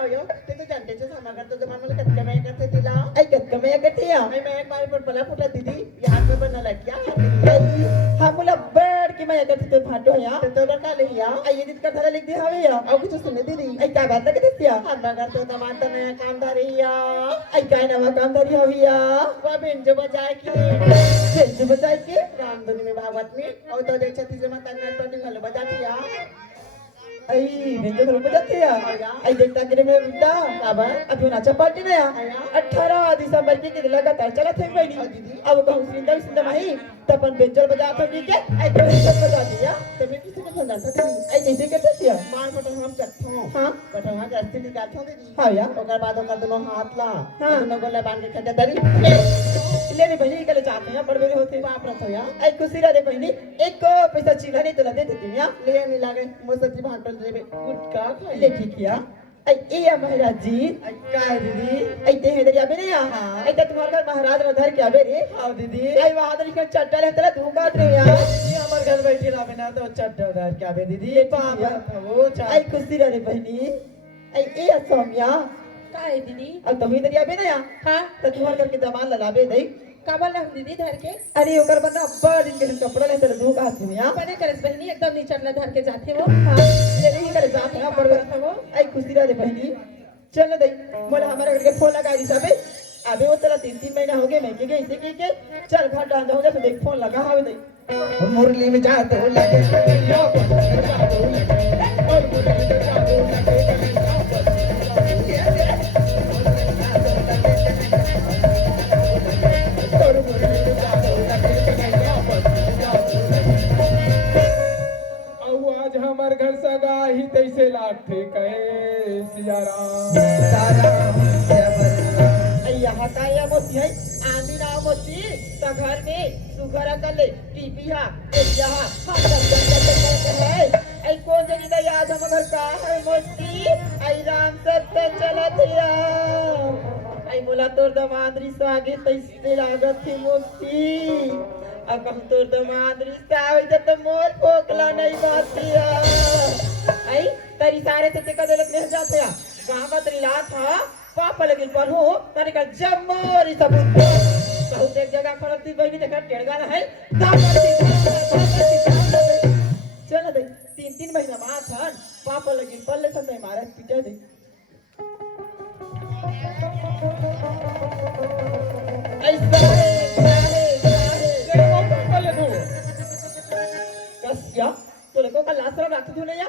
अयो ते तो जानते छे हमारा तो जमाना में कटके में करते तिला आई कत में कटिया मैं एक बार पर पला फुटा दीदी यहाँ पे बना लटकिया हम बोला बड़ की मैं करते तो फाटो या तो तोरा का लिया आई ये का धरा लिख दे हवे या अब कुछ सुने दीदी आई का बात के देतिया हमारा तो जमाना में कामदारिया आई का नवा काम धरी हवे या वो बिन जो बजाए की से बचाई के रामधुनी में भागवत में और तो देख छत्तीस में तन्ना तो निकल बजातिया आई भेजो घर पे जाते या आई देखता कि मैं बिंदा बाबा अभी नाचा पार्टी नया 18 दिसंबर के लगातार चला थे भाई अब कहूं सिंदर सिंदर नहीं तपन बेंचर बजा तो ठीक है आई तो सब बजा दिया तभी किसी को जानता था आई जैसे करते थिया मान बटन हम चखो हां बटन हम अस्ती निकालतो दीदी हां या ओकर बाद ओकर दोनों हाथ ला हाँ। दोनों गोले बांध के खड्डा दरी ले रे बहनी के चाहते हैं बड़बड़े होते बाप रथो या आई खुशी रे बहनी एक पैसा चिल्ला नहीं तो दे देती या ले नहीं लागे मुसती भाटल देबे गुटका खाई ले ठीक किया आई ए महाराज जी आई का दीदी आई ते है दरिया में या हाँ। आई तो तुम्हारे घर महाराज में धर के आवे रे हां दीदी आई बहादुर के चट्टा ले तेरा धूम बात रे यार दीदी हमार घर बैठे ला बिना तो चड्डा उधार क्या बे दीदी ये बाप रथो वो आई खुशी रे बहनी आई ए सौम्या का है दीदी? अब तुम्ही दरिया में या हाँ तो तुम्हारे घर के जमान ललाबे दई काबल हम दीदी धर के अरे ओकर बना बड़ दिन के कपड़ा ले तेरा धूम हाथ में या बने करस बहनी एकदम नीचर ला धर के जाते हो हाँ ले नहीं करे जाते हैं पर हो आई खुशी रे बहनी चल दई मोला हमारे घर के फोन लगा दी सबे अबे वो तेरा 3 महीना हो गए मैं के इसे के चल घर डाल जाओ तो देख फोन लगा हावे दई मुरली में जाते हो लगे यो जाते हो लगे और मुरली में जाते हो लगे अब आज हमार घर सगा ही तैसे लागते कहे सियाराम यहाँ का या मोती है आंधी ना मोती तो घर में सुगर कर ले टीपी हा एक जहाँ हम सब है आई कौन जनी दा याद हम घर का है मोती आई राम सत्य चला थिया आई बोला तोर दमादरी से आगे तैसे लागत थी मोती अब हम तोर दमादरी से आवे तो मोर फोकला नहीं बातिया आई तेरी सारे से टिका दौलत में जाते हैं गांव का त्रिला था पापा लगे पर हो तारे का जमोरी सब बहुत एक जगह खड़ती बहनी देखा टेड़गा है चल दे 3 महीना बाद था पापा लगे पर ले सकते हमारे पिटा दे कस या तो लोगों का लासरा रख दो या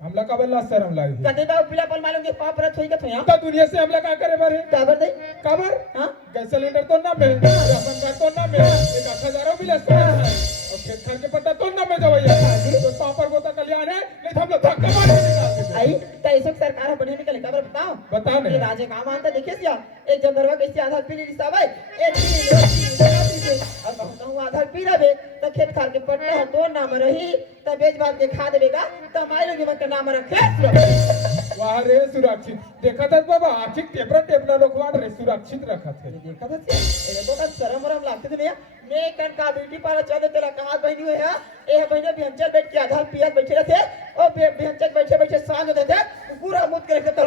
हमला का बल्ला शर्म लागी कदे बा पिला पर मालूम के पाप रथ होई कथया तो दुनिया से हमला का करे बारे काबर दे काबर हां गैस सिलेंडर तो ना में राशन कार्ड तो ना में एक 8000 बिल है और खेत खार के पट्टा तो ना में जवैया तो पापर गोता कल्याण है नहीं तो हम लोग धक्का मार के निकाल देंगे आई तैसो सरकार बने निकले काबर बताओ बताओ ये नहीं राजे काम आता देखिए सिया एक जनरवा कैसे आधार पी ली साहब अब कहूं आधार पी रहे तो खेत खार के पट्टा है तो नाम रही तब बेच बात के खा देगा तो हमारे लोग मत नाम रखे वाह रे सुरक्षित देखा था बाबा आखिर टेपला लोकवाड़ रे सुरक्षित रखा थे देखा था ये तो का शर्म वरम लागते थे भैया मैं कन का ब्यूटी पार्लर चले तेरा कहां बहनी हुए है ए बहने बिहंचल बैठ के आधार पिया बैठे रहते और बिहंचल बैठे बैठे सांझ होते थे पूरा मुद करके तर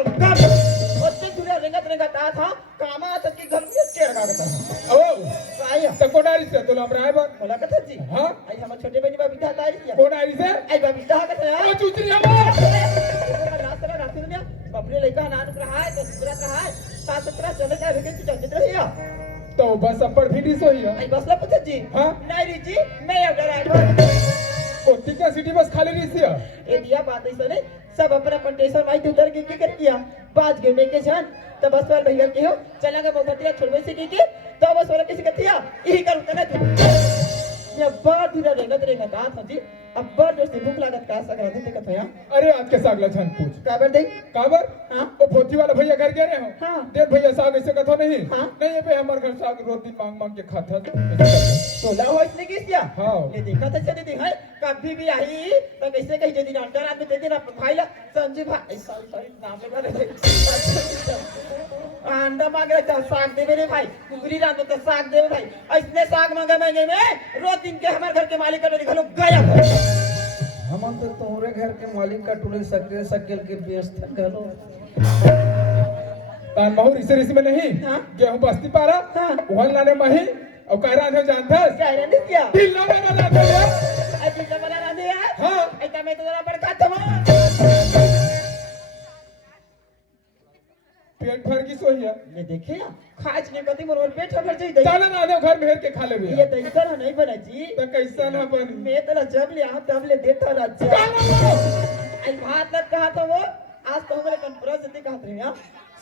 और ते दूर रेंगत आ था कामा तक की घर में टेड़ का था ओ आया तो कोडारी से तो लमराए बन बोला कथा जी हां आई हम छोटे बहनी बाबी था तारी किया कोडारी से आई बाबी था कथा ओ चुचरी हमर रास्ता रास्ते में बापरे लड़का नान रहा है तो सूरत रहा है 7-17 चले का वैकेंसी चल रही है तो बस अपर भी सोई है आई बसला पूछे जी हां नहीं री जी मैं अब ड्राइवर ओ टिका सिटी बस खाली रही थी ये दिया बात ऐसा नहीं सब अपना अपन टेंशन माई उधर के कर किया बाज गिरने के जान तो बस वाला भैया के हो चलेंगे मोहब्बतिया छोड़वे से की तो बस वाला किसी कथिया यही कर उतना तू ये बड़ दूर रेगा दांत हजी अब बड़ जोर से भूख लागत का सक रहे थे कथया अरे आज के सागला छन पूछ काबर दे काबर हां ओ पोथी वाला भैया घर गए हो हाँ। देख भैया साग ऐसे कथो नहीं हाँ। नहीं ये पे हमार घर साग रोटी मांग मांग के खाता तोला हो इसने किस किया हाँ। ये देखा था चली दिखाई कभी भी आई तो कैसे कहीं जदी अंडर आदमी दे देना भाई ला संजीव भाई सॉरी नाम लगा रहे अंडा मांग रहा था साग दे मेरे भाई कुगरी रात तो साग दे भाई इसने साग मांगा महंगे में रोज दिन के हमारे घर के मालिक का घर गया हम तो तुम्हारे घर के मालिक का टुले सकल के व्यवस्था करो तान बहु रिसे में नहीं हाँ। गेहूं बस्ती पारा हाँ। वहां लाने मही और कह रहा थे जानता क्या रहने क्या ढीला में बना दे यार अजी तो बना रहा यार हाँ ऐसा मैं तो जरा पर खाता हूँ पेट भर की सोई है ये देखे खाज ने कति मोर पेट भर जाई दई चल ना दे घर में हेर के खा ले भी ये दई तो नहीं बना जी तो कैसा ना बनी मैं तो जब ले आ तब ले देता राजा आई बात न कहा तो वो आज तो हमारे कंफ्रेंस से कहा थे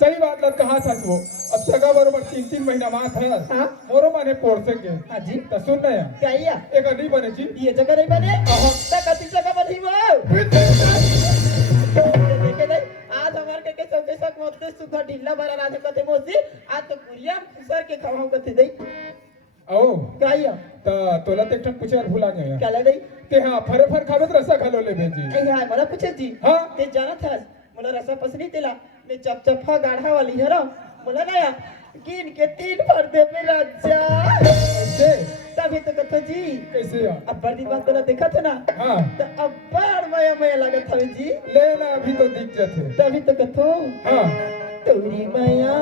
सही बात लग कहा था वो अब सगा बरोबर 3-3 महीना मां था हाँ। मोरो माने पोर सके हाँ जी तो सुन ना यार क्या या एक नहीं बने जी ये जगह नहीं बने तो कति जगह बनी वो देखे नहीं आज हमारे के सब सब मोते सुधा ढीला बरा राजा कते मोसी आज तो पुरिया सर के खाऊ कते दई ओ क्या या तो तोला ते एक पूछे भूला गया क्या ले दई ते हां फर खावे तो रसा खा लो ले भेजी ए यार मला पूछे जी हाँ। ते जाना था मला रसा पसंद तेला मैं चपचपा गाढ़ा वाली है ना बोला ना यार गिन के 3 भर दे पे राजा कैसे तभी तो कथा जी कैसे यार अब बड़ी बात तो देखा था ना हाँ तो अब बड़ मया मया लगा था जी ले ना अभी तो दिख जाते तभी तो कथो हाँ तोरी माया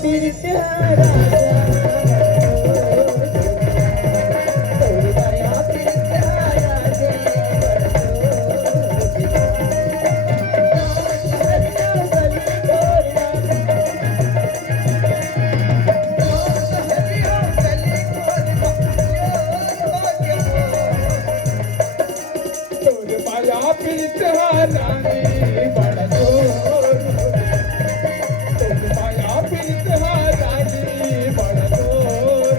फिर प्यारा तोरी माया फिर प्यारा तोरे माया पीत रानी बड़ा जोर तोरे माया पीत रानी बड़ा जोर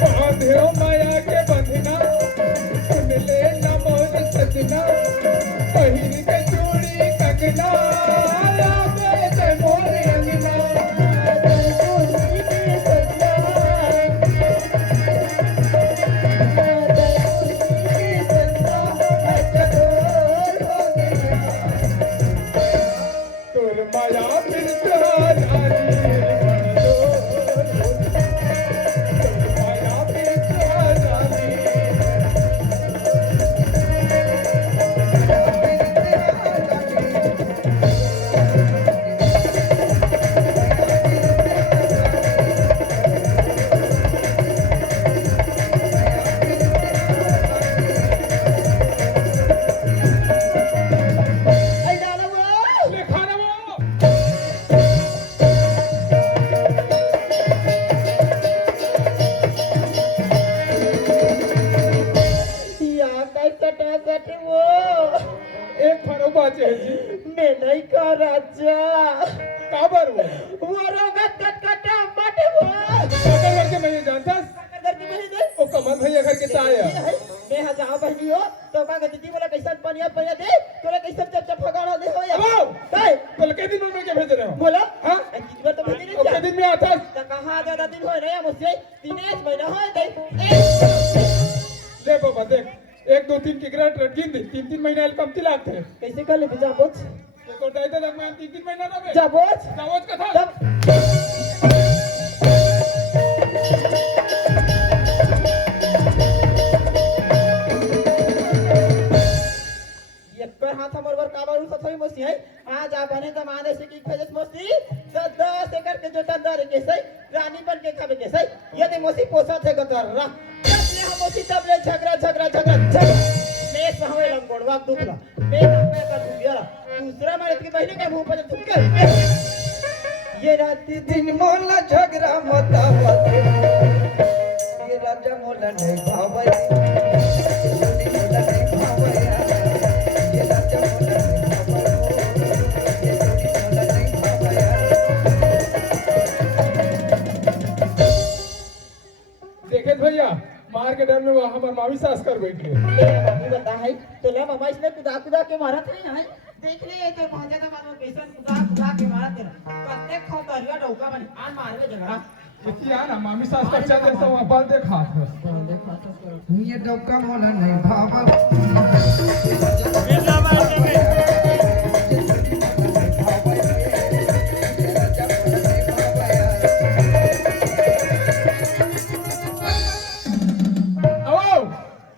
बांधो माया के बंधना सुन ले न मोर सजना पहिर के चूड़ी कंगना आवे ते मोर अंगना तोर माया पीत रानी बड़ा जोर तोर माया पीत रानी आई डालो वो ले खाना वो या कैसा टाकट वो एक फरो बाचे है जी मैं नहीं का राजा काबर वो वो रोगत कट कटा मटे वो काबर करके मैं ये जानता कदर की नहीं दे ओ कमल भैया घर के ताया मैं हजार बहनी हो तो का दीदी बोला कैसा पनिया पनिया दे तोला कैसा चप फगाड़ा दे हो या अब काय तो के दिन में क्या भेज रहे हो बोला हाँ? कितनी बार तो भेजी ओ नहीं के दिन में आता तो कहां ज्यादा दिन हो रहा है मुझसे 3 महीना हो गए ले बाबा देख 1 2 3 की ग्रांट गिन दे 3-3 महीना कम तिलाक थे कैसे कर ले बिजा बोच तो दाइते लग में 3-3 महीना ना बे जा बोच जावज कथा तब ये कर हाथ हमर बर काबारू सथई मसी है आज आ बने जमाने से की खजस मसी 10 एकड़ के जोता दर के सही रानी बन के खावे के सही यदि मसी पोसा थे गतर रा ने हम मसी तब ले झगड़ा मैं सहवे लंगोड़वा दुखला मैं का दुबियारा दूसरा मारे की बहने के मुंह पर थूक के ये रात दिन मोला झगड़ा मता ये राजा मोला नहीं भावया मोला नहीं भावया ये राजा मोला नहीं भावया ये मोला नहीं भावया मार के डर में वो हमार मामी सास कर बैठ गए। ले बाबू बता है तो ले मामा इसने कुदा कुदा के मारा नहीं है देख ले तो पहुंचा था मामा कैसन कुदा कुदा के मारा तेरा कत्ते खो करिया डौका बन आन मारवे झगड़ा किया ना मामी सास का चल जैसा वहां बल देखा ये डौका मोला नहीं भावल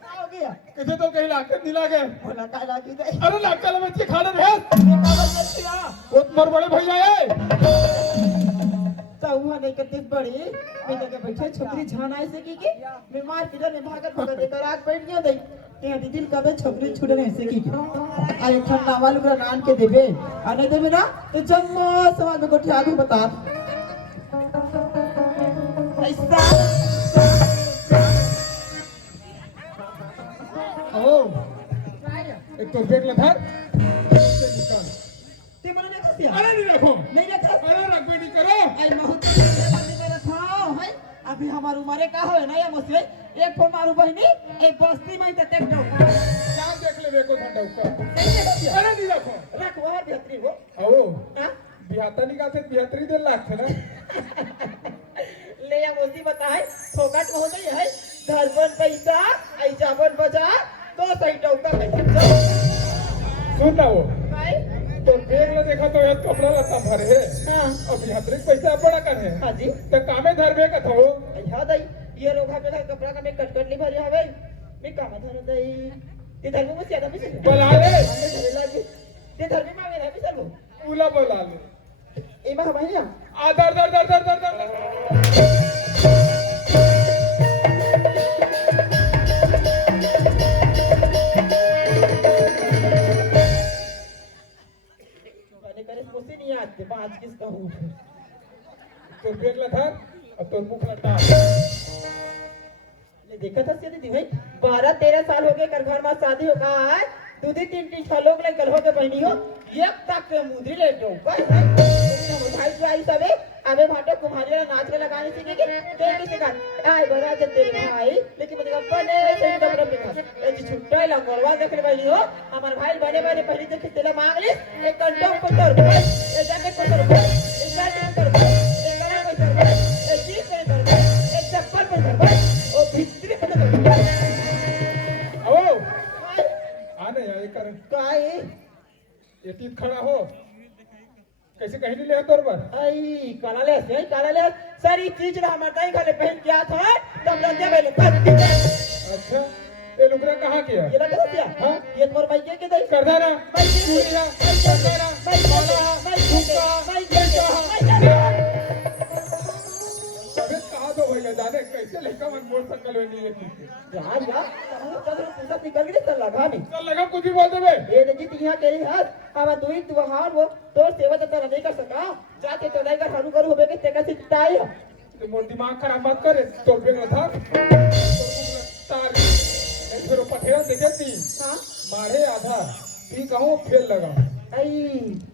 हो गया किसे तो कहीं लाकर दिला गए। बोला का लागी दे अरे लाकर में बच्चे खाने रहे कागज मत किया वो तुम्हारे बड़े भैया है। तो हुआ नहीं करते बड़ी मैं जगह बैठे छोकरी झान आई से की मैं मार के ने भागत भागत देकर आग बैठ गया दई ते दीदी कबे छोकरी छुड़े नहीं से की आई ठंडा वालू का नान के देबे आ नहीं देबे ना तो जम्मा समाज में कोठी आगू बता ऐसा ओ एक तो देख ले धर ते मने नहीं खसिया अरे नहीं रखो नहीं रखा अरे रखबे नहीं करो। आई बहुत बंदी में रखा है अभी हमार उम्र का हो ना या मुझसे एक फोन मारू बहनी एक बस्ती में तो टेक दो क्या देख ले देखो ठंडा का। अरे नहीं रखो रख वहां बेहतरी हो आओ हां बिहाता निकालते बिहातरी दे लाख थे ना। ले या मोती बताए फोकट हो गई है धरबन पैसा आई जाबन बजा तो सही टौका कैसे सुन ना वो भाई तो देख ले देखा तो ये कपड़ा लता भरे है हां और बिहातरी पैसा बड़ा कर है हां जी तो कामे धर बे का थो याद आई ये रोगा पे का कपड़ा का मैं कटकटली भरी हवे मैं काम धर दई ये धर्म में ज्यादा भी चल बुला ले हमने धरे लागी ये धर्म में आवे भी चलो उला बुला ले इमा हमारे यहाँ आ दर दर दर दर दर दर मैंने करे मुझसे नहीं आते पांच किसका हूँ तो देख ले धर और तो मुख लटा ये देखा था दीदी भाई 12-13 साल हो गए कर घर में शादी हो कहा है 2-3 छह लोग ले कल हो के बहनी हो एक तक के मुद्री ले दो भाई भाई सबे अबे भाटे कुम्हारी ना नाचने लगाने सीखे के तेरी सिखा आए बड़ा जब तेरे भाई लेकिन मुझे बने से डबरा पे ए छुट्टा लंगड़वा देख ले बहनी हो हमार भाई बने बने पहले से खिचले मांग ले एक कंडम को तोड़ ए जैकेट को तोड़ ए शर्ट को तोड़ ए गला को तोड़ ए जीन्स को तोड़ ए चप्पल को तोड़ ओ भित्री को तोड़ आओ आने ये कर काय ये तीत खड़ा हो कैसे कहीं नहीं ले तोर पर आई काला ले सारी चीज ना हमारे ताई खाले पहन क्या था तब लंदे पहले अच्छा ये लुकरा कहाँ किया ये लगा क्या हाँ? ये तुम्हारे भाई के दई कर देना भाई चूड़िया कर देना भाई अबे कहाँ दो भैया जाने कैसे लड़का मन मोटरसाइकिल में नहीं है यार यार कदर पूछा निकल गई तो लगा नहीं चल लगा कुछ भी बोल दे बे ये देखी तिया तेरी हाथ अब दुई त्योहार वो तो सेवा तो नहीं कर सका जाके तो नहीं कर हरु करू होबे के तेका सिखताई तो मोर दिमाग खराब मत करे तो बेग था तार एक फिर पठेरा देखे थी हां मारे आधा ती कहूं फेल लगा आई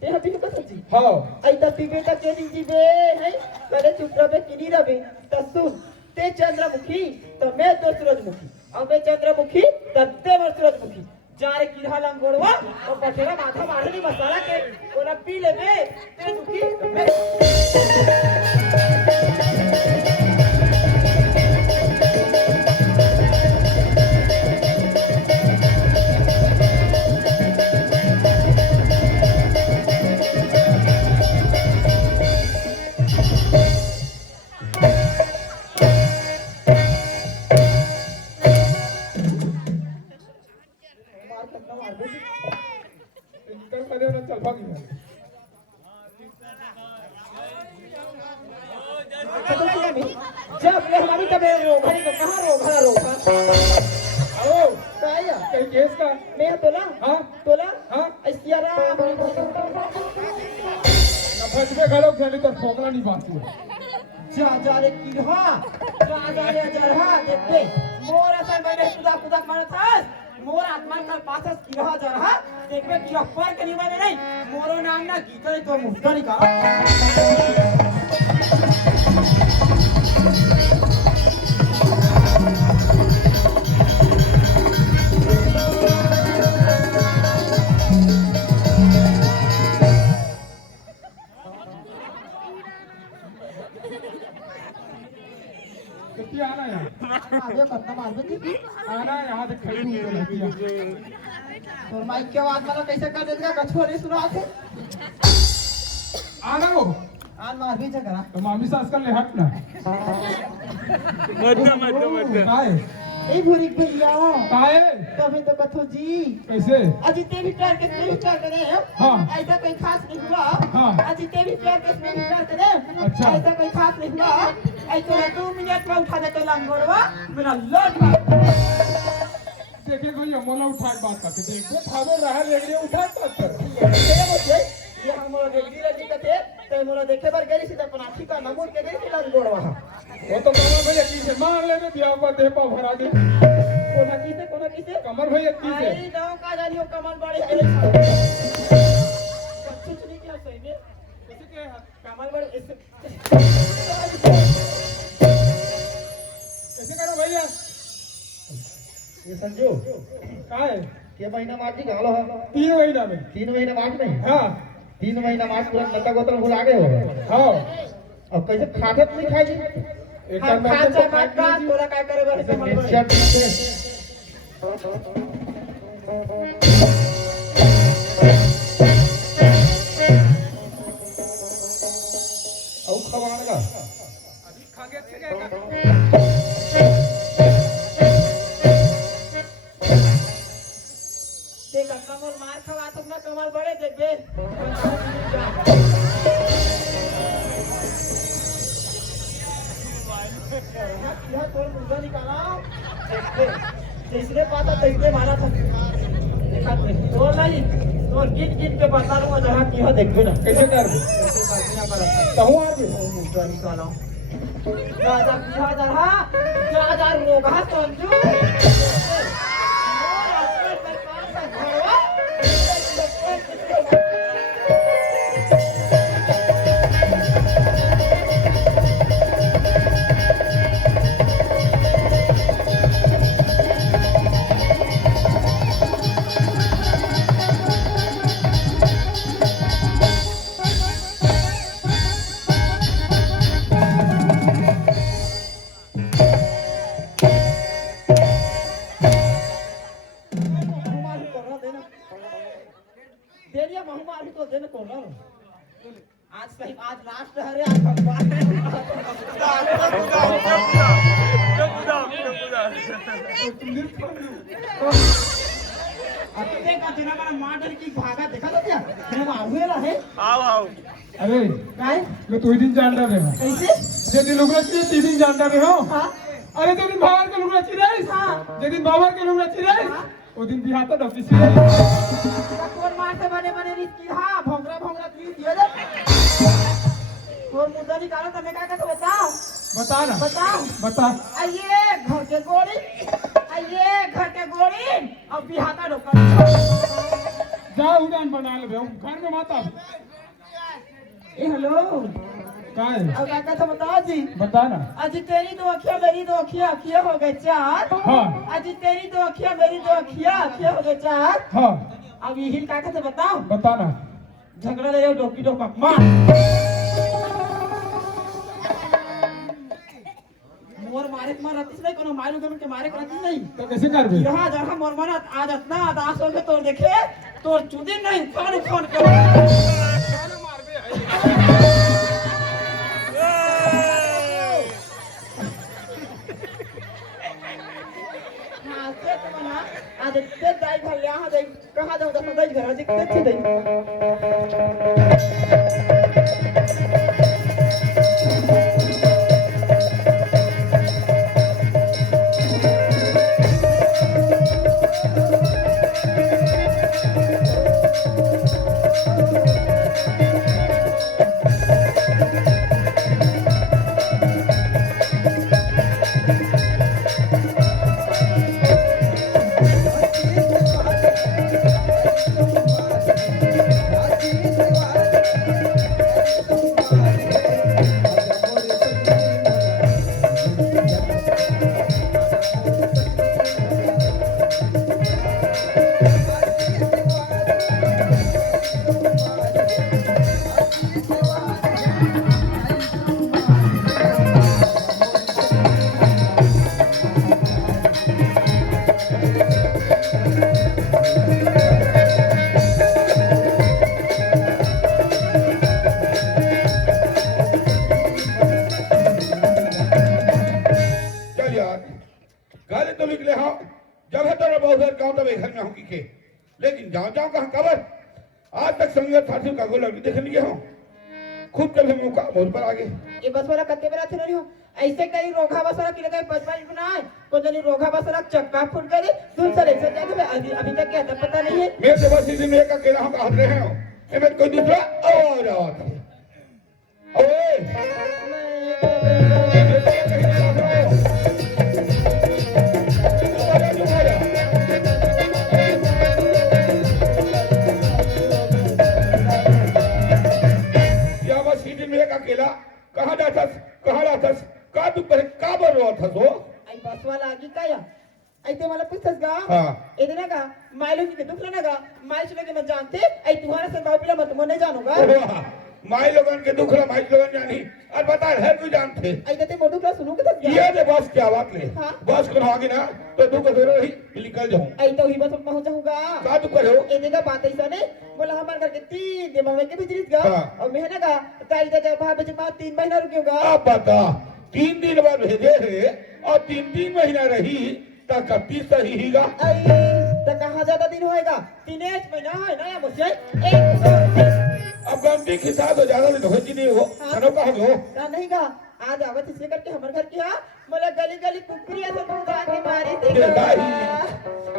ते हबी के सच्ची हाँ आई त पीबे त के दी जीबे है करे चुप रबे किनी रबे त सुन ते चंद्रमुखी तो मैं तो सूरजमुखी अब मैं चंद्रमुखी तत्ते मैं सूरजमुखी जारे किरहा लंगोड़वा और पठेरा माथा मारनी मसाला के ओला पी लेबे ते दुखी मार कितना मार दे इनकर करे ना चल भागी जब ले हमारी तबे रोघरी को कहां रोघरा रोघा आओ काया कहीं केस का मैं तोला हाँ तोला हाँ ऐसिया रा ना फंस में खड़ो खेली तो ठोकरा नहीं बांधती जा रे किरहा जा रे जरहा देखते मोरा सा मैंने कुदा मारा था मोर आत्मा कल पासस किरहा जरहा देखबे किरहा पर के निवा में नहीं मोरो नाम ना गीता तो मुस्का निकाल आना यहाँ से खरीद के रहती है। तो माइक के आवाज वाला कैसे कर देगा कछुआ नहीं सुना थे आना वो आन मार भी करा तो मामी सास का ले हट ना काहे ए भूरी भैया काहे तभी तो कथो जी कैसे अजी तेरी प्यार के इसमें भी प्यार करे हाँ। ऐसा कोई खास नहीं हुआ हाँ। अजी तेरी प्यार के इसमें भी प्यार करे अच्छा। ऐसा कोई खास नहीं हुआ ऐसा 2 मिनट में उठा देते लंगोड़वा मेरा लोट देखिए कोई मोला उठा के बात करते देखो थावे रहा लेके उठा के बात कर ये हमारा रेगड़ी रेगड़ी कहते ते मोला देखे बार गरी सीधा पनाठी का नमूर के गरी सीधा लंगोड़वा वो तो कमर भैया की से मार ले में बियाह पर दे पा भरा दे कोना किसे कमर भैया की से आई गांव का जानियो कमल बड़े है कुछ नहीं क्या सही में कैसे के कमल बड़े कैसे करो भैया ये संजू काहे ये महीना मार्च ही गालो है 3 महीना में 3 महीना मार्च में हाँ 3 महीना मार्च पूरा नता गोत्र भुला गए हो हाँ अब कैसे खाटत नहीं खाई एक हम बार खा तो जा मत का तोरा काय करे बड़े कमल बड़े और खवाड़ का अभी खा के चलेगा देख कमल मार खवा तुम ना कमल बड़े देख बे यह कौन मुर्गा निकाला जिसने पाता तैसे मारा था देखा तो नहीं तो गिन के बता दूंगा जहाँ की है देखबे ना कैसे कर कहूँ आ भी मुर्गा निकाला राजा किया जरा राजा रोगा संजू देनिया बहुमारी को देने को ना आज सही आज लास्ट है रे आज भगवान अब देखा तेरा मेरा मॉडल की भागा देखा तो क्या मैं हुए रहा है अरे काय मैं तो दिन जान रहा हूँ कैसे जे दिन लोग रखते दिन जान रहे हो हां अरे जो दिन बाबर के लोग रखी रहे हाँ। जे दिन बाबर के लोग रखी रहे हाँ। वो दिन बिहार तो ऑफिस में कौन मारते बने बने रिस्की हां भोंगरा की दिया जा कौन मुद्दा निकालो तुम्हें क्या कहते बताओ बता ना बताओ बता आइए घर के गोली अब बिहाता रोका जा उड़ान बना ले घर में माता ए हेलो काय अब क्या कहते बताओ जी बता ना आज तेरी 2 अखियां मेरी 2 अखियां अखियां हो गए 4 हाँ आज तेरी 2 अखियां मेरी 2 अखियां अखियां हो गए 4 हाँ अब ये हिल क्या कहते बताओ बता ना झगड़ा ले डोकी डोका मार मोर मारे मार रतिस नहीं कोनो मारू के मारे रतिस नहीं तो कैसे कर बे यहाँ जहाँ मोर मन आज इतना दास हो के तोर देखे तोर चुदी नहीं खान के हाँ से तो बना आज ते दाई भर यहाँ दे कहाँ जाऊँ दस दाई घर आज ते दे Thank you. जब है तो बहुत घर गाँव तब घर में होंगी के, लेकिन जाओ जाओ कहाँ खबर आज तक संगत साथी का गोल लड़की देखने गया हूँ, खूब कभी मौका बहुत पर आगे। ये बस वाला कत्ते बेरा थे नहीं हो ऐसे कहीं रोगा बसरा की लगे 5-5 बनाए को जनी रोगा बसरा चक्का फूट गए दूसरे से जाके अभी तक क्या था पता नहीं है। मेरे से बस इसी में एक अकेला हूँ कहा रहे हैं ये मेरे कोई दूसरा और आवाज है या बस इसी में एक अकेला कहाँ जातस का तू पर का बोल रहा था तो आई बस वाला आगी काय అయితే मला पूछस गा हाँ। इधर का माइलो की दुखला ना गा माइल चले के मैं जानते आई तुम्हारा से बापिला मत मैं नहीं जानूंगा वाह माई लोगन के दुख माई लोगन जानी और बता है तू जानते आई ते मोटू क्लास सुनू के तक ये दे बस क्या बात ले हाँ। बस को आगे ना तो तू को थोड़ा ही निकल जाऊं आई तो ही बस पहुंच जाऊंगा का तू करो इधर का बात ऐसा ने बोला हमारे घर के 3 दिन में के बिजली गा हाँ। और मैं ना गा ताई दे भाभी जी बात 3 महीना रुकेगा आप बता 3 दिन बाद भेजे है और 3 महीना रही तक 31 सही हीगा आई तो कहाँ ज्यादा दिन होएगा 3 महीना है ना या मुझे 130 अब गंदी खिसा तो ज्यादा दिन हो नहीं हो हाँ। कनो कहा हो ना नहीं गा आज आवत इसलिए करके हमारे घर की बोला गली गली कुकरी ऐसे खुदा के मारे ये दाई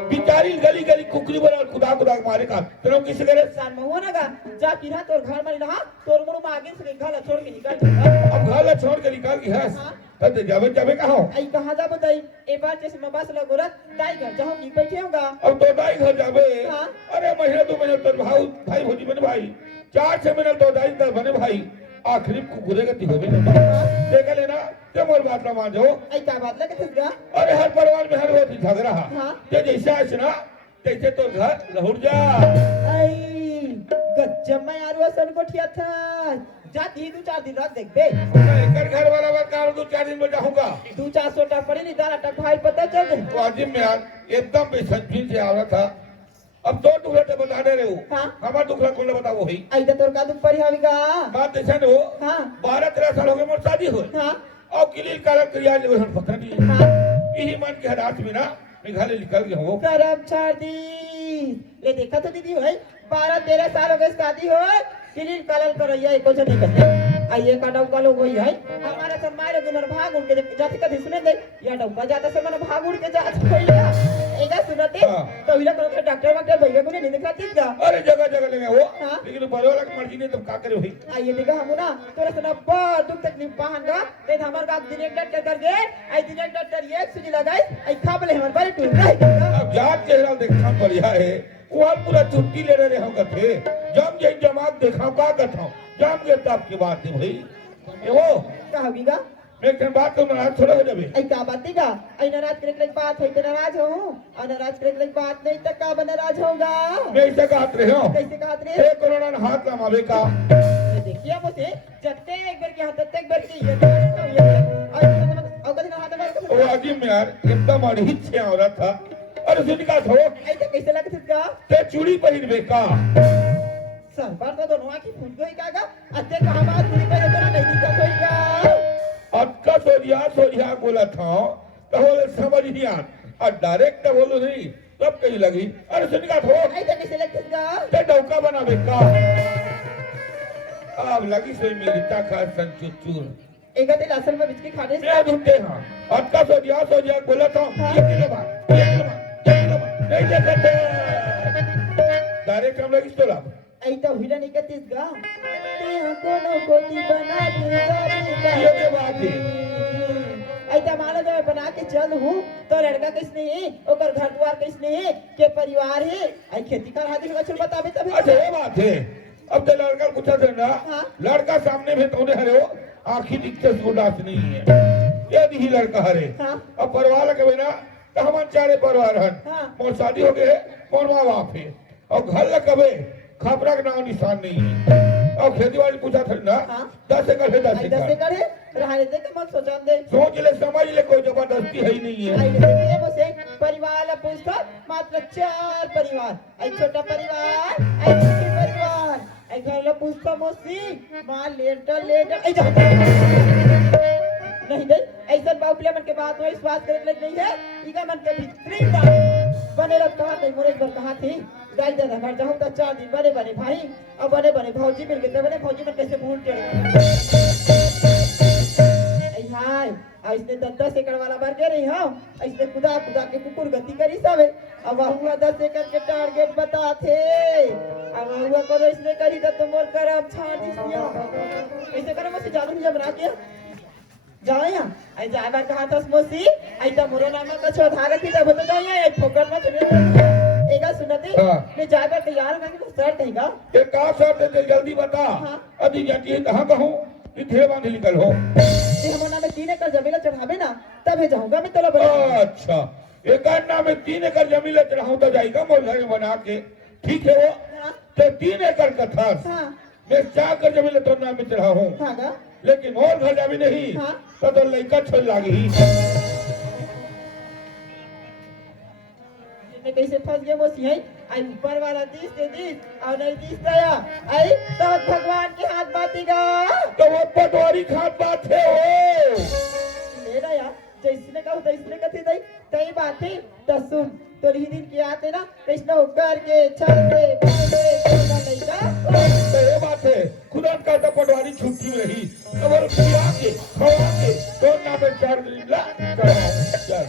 बिचारी गली गली कुकरी बना खुदा खुदा मारे का तेरे किसी करे सान महुआ ना गा जा किरा तोर घर में रहा तोर मुड़ में आगे से घर छोड़ के निकल जा अब घर छोड़ के निकाल की है हाँ। तब जावे जावे कहा हो आई कहाँ जा बताई एक बार जैसे मैं बस लगो रत दाई घर जाऊँ की बैठे होगा अब तो दाई घर जावे हाँ। अरे महीना 2 महीना तो भाई भोजी बने भाई 4-6 महीना तो दाई दर बने भाई आखिरी कुकुरे गति हो गई देख लेना ते मोर बात ना मान जाओ आई क्या बात लगे गा अरे हर परिवार में हर रोज झगड़ा हाँ। ते जैसा है ना तैसे तो घर लहुट जा आई गज्जब में यार वो सन कोठिया था जाती 2-4 दिन रात देख बे एक घर वाला बात कार 2-4 दिन में जाऊंगा 200-400 टा पड़ी नहीं दाना टक भाई पता चल गई वाजिब में यार एकदम बेसंजीन से आ रहा था अब 2 टुकड़े तो बता दे रहे हो हाँ। हमारा टुकड़ा कौन बता वो ही आई तो तोर का दुख पड़ी होगा बात ऐसा न हो हाँ 12-13 साल हो गए मोर शादी हो हाँ और किली काला क्रिया जो हम पकड़ लिए हाँ यही मन के हालात में ना मेघालय निकल गया हो करम छाड़ दी ले देखा तो दीदी भाई 12-13 साल हो गए शादी हो किलिन कलल करैया एको जने करते आइए का डौका लोग वही है हमारा सब मारे गुनर भाग उड़ के जाते कभी सुने दे या डौका जाता से मन भाग उड़ के जात भैया एगा सुनते हाँ। तो इला करो के डॉक्टर भैया को नहीं दिखाती क्या अरे जगह जगह लेंगे वो हाँ। लेकिन बड़े वाला की मर्जी नहीं तुम का करे भाई आइए देखा हम ना तोरा सुना बहुत दुख तकलीफ पाहंगा ते हमर का दिन एक डॉक्टर कर गए आई दिन एक डॉक्टर एक सुजी लगाई आई खाबले हमर बारे टूट गई अब जात चेहरा देखना बढ़िया है वहाँ पूरा छुट्टी ले रहे हम कथे जब ये जमात देखा का कथा जाम के ताप की बात है भाई ये वो कहबीगा मैं एक बात को नाराज थोड़ा हो जाबे आई का बात का आई नाराज करे के बात है तो नाराज हो और नाराज करे के बात नहीं तो का नाराज होगा मैं ऐसा कहत रहे हो कैसे कहत रे ए कोरोना ने हाथ लमावे का ये देखिए मुझे जत्ते एक बार के हाथ तक एक बार की ये और कभी हाथ में वो अजीब में यार एकदम अड़हित से औरत था और उसने कहा हो ऐसे कैसे लगे इसका ते चूड़ी पहनबे का सर बार तो दोनों आंखें फूट गई कागा अत्ते कहां बात पूरी पर तो नहीं दिक्कत होगा अटका सोजिया बोला था तो बोले समझ नहीं आ और डायरेक्ट बोलो नहीं तब कहीं लगी अरे उसने कहा हो ऐसे कैसे लगे इसका ते डौका बनावे का अब लगी से मिलता खा संचूर एक दिन असल में बिजली खाने से मैं ढूंढते हाँ अटका सोजिया बोला था ये किलो नहीं देखते डायरेक्ट हम लगी तो लाभ आई तो हुईला नहीं करती इसका ते कोनो कोती बना दी ये के बात है आई तो माला जब बना के चल हूँ तो लड़का किसने है ओकर घर द्वार किसने है के परिवार है आई खेती कर हाथी का चल बतावे तभी अच्छा ये बात है अब तो लड़का पूछा थे ना हाँ। लड़का सामने में तो हरे हो आखी दिखते उदास नहीं है यदि ही लड़का हरे हाँ। अब परिवार के बिना तो हम चारे परिवार हन हाँ। मोर शादी हो गए मोर माँ बाप है और घर ल कबे खपरा का नाम निशान नहीं है और खेती बाड़ी पूछा था ना हाँ। 10 एकड़ है 10 आई दस एकड़ एकड़ है रहने दे के मत सोचन दे सोच ले समझ ले कोई जबरदस्ती है ही नहीं है आई देखिए मुझे परिवार ला पूछता मात्र 4 परिवार आई छोटा परिवार आई छोटी परिवार आई घर ला पूछता मोसी मां लेटर आई जा नहीं दे ऐसा बाउपले मन के बात में विश्वास करे नहीं है इका मन के भीतरी कहा नहीं मोरे पर कहा थी दाई दादा घर जाऊं तो 4 दिन बने बने भाई अब बने बने भौजी मिल गए बने भौजी में कैसे भूल टेढ़ हाय ऐसे 10 एकड़ वाला भर के रही हो ऐसे खुदा खुदा के कुकुर गति करी सब अब हुआ 10 एकड़ के टारगेट बता थे अब हुआ करो इसने करी तो तुम और करब छाड़ दिया ऐसे करो मुझसे जादू नहीं जमरा के जाओ यहाँ आई जाए बार कहा था मोसी आई तो मोरो नाम का छो धारा थी जब तो जाओ यहाँ फोकट में चले एगा सुनती मैं जाए बार तैयार करके तो सर कहेगा ये का सर दे जल्दी बता अभी जाती कहां कहूं इधर बांध निकल हो ये हमारा में 3 एकड़ जमीन चढ़ावे ना तब जाऊंगा मैं तोला बना अच्छा एक नाम में 3 एकड़ जमीन चढ़ाऊं तो जाएगा मोल घर बना के ठीक है वो तो 3 एकड़ का था मैं 4 एकड़ जमीन तो नाम में चढ़ाऊं हां लेकिन और घर जावी नहीं तो लड़का छोड़ लागी मैं कैसे फंस गया मोसी है आई ऊपर वाला 30 से 30 और नहीं 30 दया आई तो भगवान के हाथ बातेगा तो वो पटवारी खात बात है वो मेरा यार जैसने कहूं तैसने कथी दई तई बात है तो सुन तो ही दिन के आते ना कृष्ण होकर के चलते बोले बोला नहीं का तो ये बात है खुदा का तो पटवारी छुट्टी में रही तो वो खिला के खवा के तो ना पे 4 दिन ला चल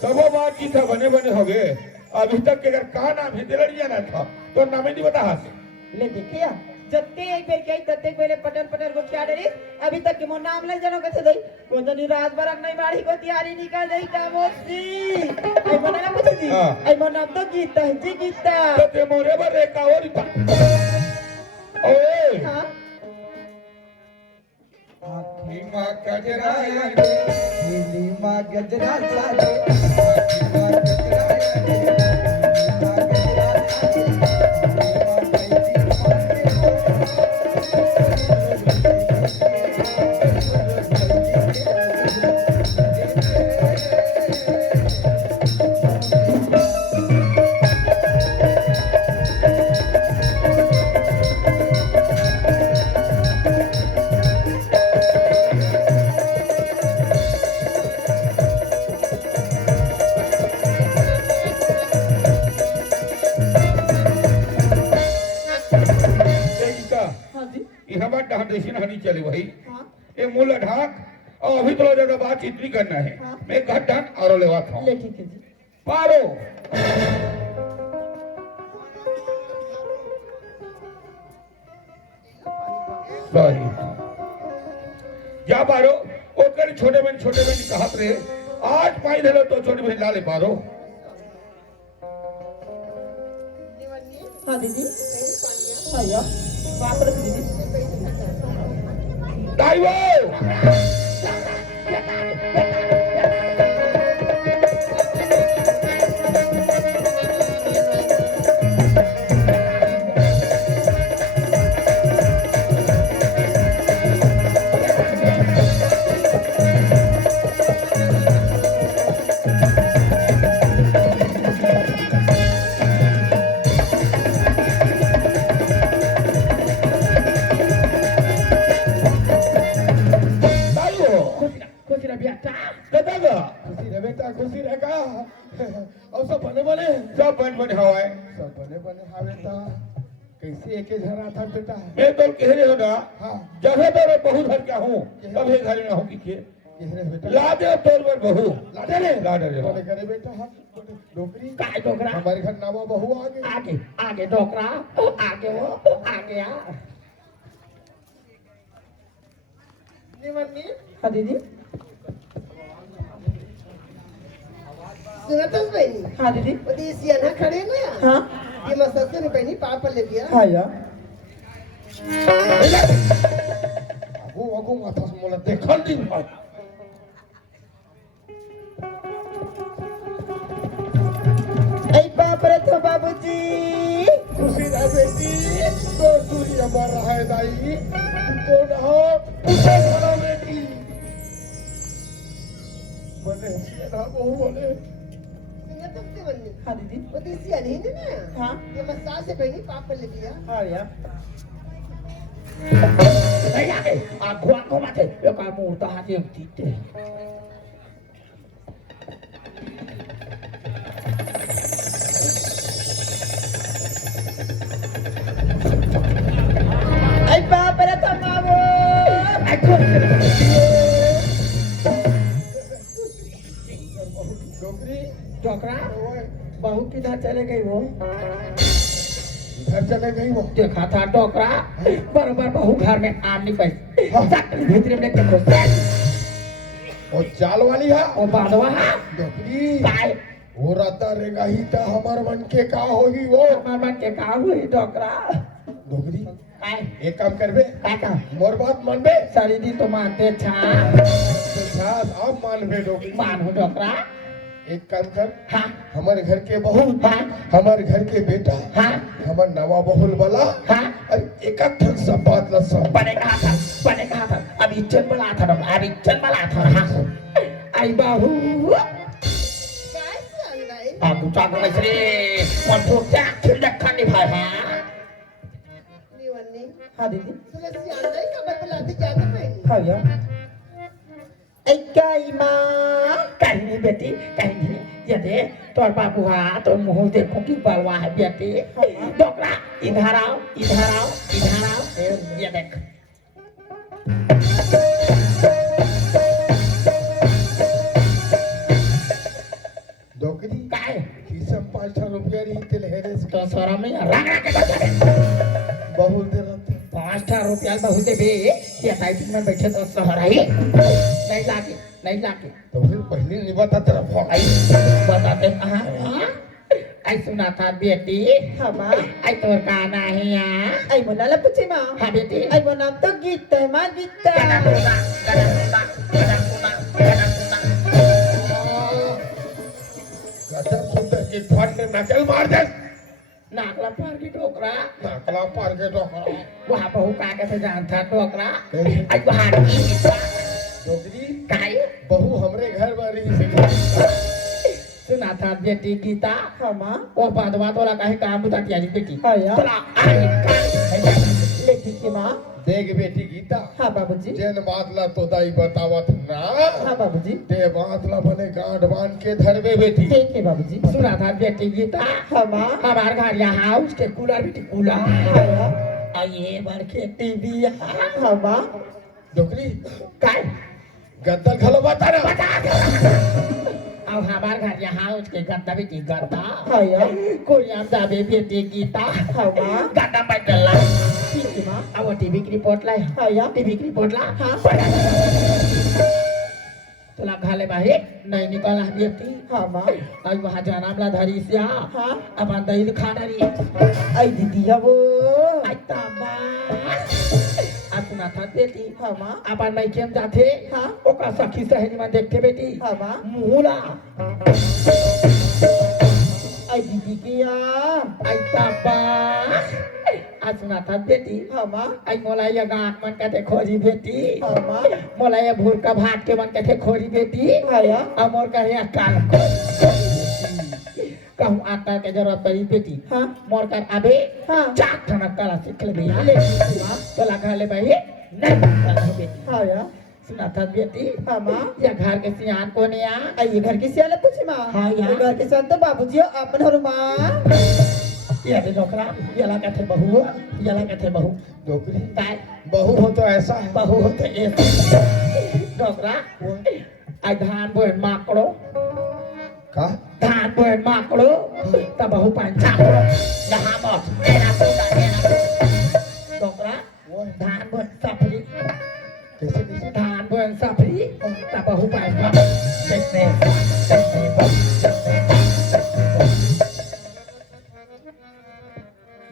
सब बात की था बने बने हो गए अभी तक के अगर कहा नाम है दिलड़िया ना था तो नाम ही नहीं बता हाथ ले देखिया जत्ते एक बेर कई तत्ते बेले पटन पटन को क्या डरी अभी तक के मो नाम ले जनो कैसे दई को तो रात भर नहीं बाड़ी को तैयारी निकल गई का मोसी आई मने ना पूछ दी आई मो नाम तो गीता है जी गीता तो ते मोरे पर एक और था ओए हां आखी माँ गजरा नीली माँ गजरा साले माँ गजरा हनी चले वही हां ये मूल ढाक और अभी तो ज्यादा बात इतनी करना है मैं घटन और लेवा खाऊं ले ठीक है जी पारो सॉरी जा पारो ओकर छोटे बहन कहत रहे आज पाई देलो तो छोटे बहन ला ले पारो हां दीदी हां यार बात रख दीदी दाइवो खुशी रहेगा और सब बने बने हवाए सब बने बने हावेता कैसे एके झरा था बेटा मैं तो कह रहे हो ना हाँ जगह तो मैं बहुत हर क्या हूँ तब ये घर में हूँ कि कहरे बेटा लादे तोर पर बहू लाडे रे बोले करे बेटा हाँ डोकरी काय डोकरा हमारे घर नामा बहू आगे आगे आगे डोकरा आगे वो आगे आ निवन्नी हां दीदी सुनतस बहनी हां दीदी उदी ना खड़े ना हां ये मससे ने बहनी पाप ले दिया हां यार अगो माथा से मोला देखल दिन भाई ऐ बाप रे तो बाबूजी खुशी रह बेटी तो दूरी हमार रहा है दाई तो रहो उसे करो बेटी बने ना बहू बने सुनतस निवन्नी हां दीदी उदी नहीं ना हां ये मसा से बहनी पाप ले दिया हां यार Đấy là cái khoan có mặt thế, cái mù ta điểm thịt thế. Ay pa, para tama mo! Ai con. Dogri Chokra, ओए, बहू किधर चले गई वो? घर चले गई वो देखा था टोकरा, बराबर बहू घर में आ नहीं पाई। जाकर भीतर में लेके घुस गए। और चाल वाली है वो बांधवा है, डोगरी काय, वो रहता रहेगा ही तो हमार मन के का होगी वो हमार मन के का हुई टोकरा? डोगरी काय, एक काम करबे काय का? मोर बात मानबे सारी दी तो मानते छा, तो साथ आप मानबे डोगरी मान हो टोकरा? एक काम कर हाँ, हमारे घर के बहू हाँ, हमारे घर के बेटा हाँ, हमार नवा बहुल वाला हाँ। अरे एक ठन सब बात ला सब बने कहा था, अभी जन्मला था ना, अभी जन्मला था हाँ। आई बहू, काय सांगाय aku cago istri, untuk cakir dekat ni भाई हाँ। निवन्नी हाँ दीदी तुला सांगाय का बदलाती जागा नाही हाँ या Ay kay ma Kali ni beti, kali ni jadi tuan babu ha, tuan muhul te koki balwa ha beti. Dokra, idharau, ya dek. Dogri Kai, की सब 5 रुपया रही तेल हेरे से तो soram ni rang rang ke bacare. बहुल दे रहते 5 रुपया बहुत दे बे, ये टाइपिंग में बैठे तो सहर आई। नहीं लागे। तो फिर पहले नहीं बता तेरा फोन आई बताते हाँ हाँ। आई सुना था बेटी, हाँ ma आई तोर का नहीं है। Ay mo na puti ma हाँ बेटी। Ay mo na to gita ma gita गजब सुंदर की फट ने नकल मार दे नाकला पार की टोकरा, नकला पार के डोगरा वहाँ बहू का कैसे जानता टोकरा? कैसे? आई वहाँ की डोगरी काय बहू हमरे घर में रही से सुना था बेटी गीता, हाँ ma वो बादवा तोला काहे काम बुता किया जी बेटी? हाँ या तोला आई का Leki ki ma देख बेटी गीता हाँ बाबूजी जेन बातला तो दाई बतावत ना हाँ बाबूजी ते बातला बने गांठ बांध के धरबे बेटी ठीक है बाबूजी सुना था बेटी गीता, हाँ ma हमारे घर यहाँ उसके कूलर बेटी कूलर, हाँ या आइए बार के टीवी हाँ ma डोगरी काय गद्दा खलो बता ना बता दो। अब हमारे घर यहाँ उसके गद्दा बेटी गद्दा, हाँ या कोरिया दाबे बेटी गीता, हाँ ma गद्दा बदला। ठीक है ma अब टीवी की रिपोर्ट लाई, हाँ या टीवी की रिपोर्ट ला। हाँ तोला घाले बाहे नहीं निकला बेटी, हाँ ma आज वहाँ जनाम ला धरी सिया, हाँ अब दही खाना रही। Ay didi ya bo आई ताबा, अब सुना था बेटी, हाँ ma अब नहीं केम जाते, हाँ ओका सखी सहेली में देखते बेटी, हाँ ma मुहला, Ay didi kia आई ताबा, आज सुना था बेटी, हाँ ma आई मोला ये गांठ मन कहते खोजी बेटी, हाँ ma मोला ये भूर का भात के मन कहते खोजी बेटी, हाँ या अमोर कहे काल कहूँ आता के जरूरत पड़ी बेटी, हाँ मोर कर अबे हाँ चाक धनक कला सीख ले भैया ले तो लगा ले भाई नहीं कला बेटी हाँ या सुना था बेटी हाँ ma या घर के सियान को नहीं आ Ay ये घर की सियाले पूछी माँ हाँ या। ये घर के संत बाबूजी अपन हरु माँ ये दे डोकरा ये लगा थे बहू ये लगा थे बहू डोगरी काय बहू हो तो ऐसा है बहू होते ये डोकरा आई धान बोए माकड़ो का धान बोए माकड़ो तब बहू पंचा यहाँ मत एना डोकरा वो धान बोए सफरी कैसे कैसे धान बोए सफरी तब बहू पंचा देखते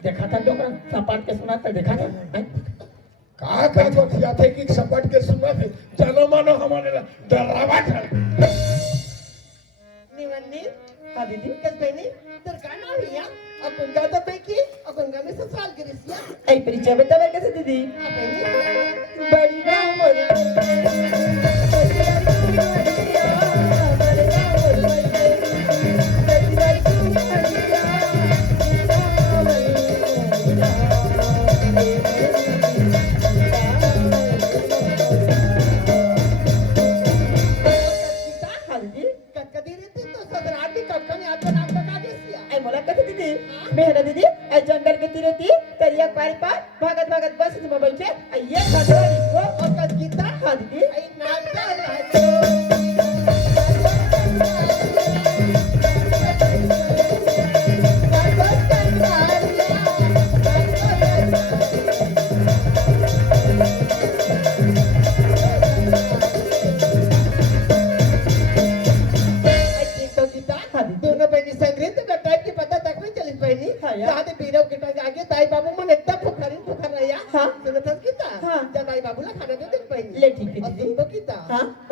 देखा था डोकरा सपाट के सुना था देखा था का गोठिया थे कि सपट के सुना थे जानो मानो हमारे डरावा था निवन्नी हाँ दीदी कस बहिणी तर काय नाव हिया आपण गादा पैकी आपण गामे ससाल गिरिसिया Ay pericha beta ver कैसे दीदी बहिणी बड़ी गाँव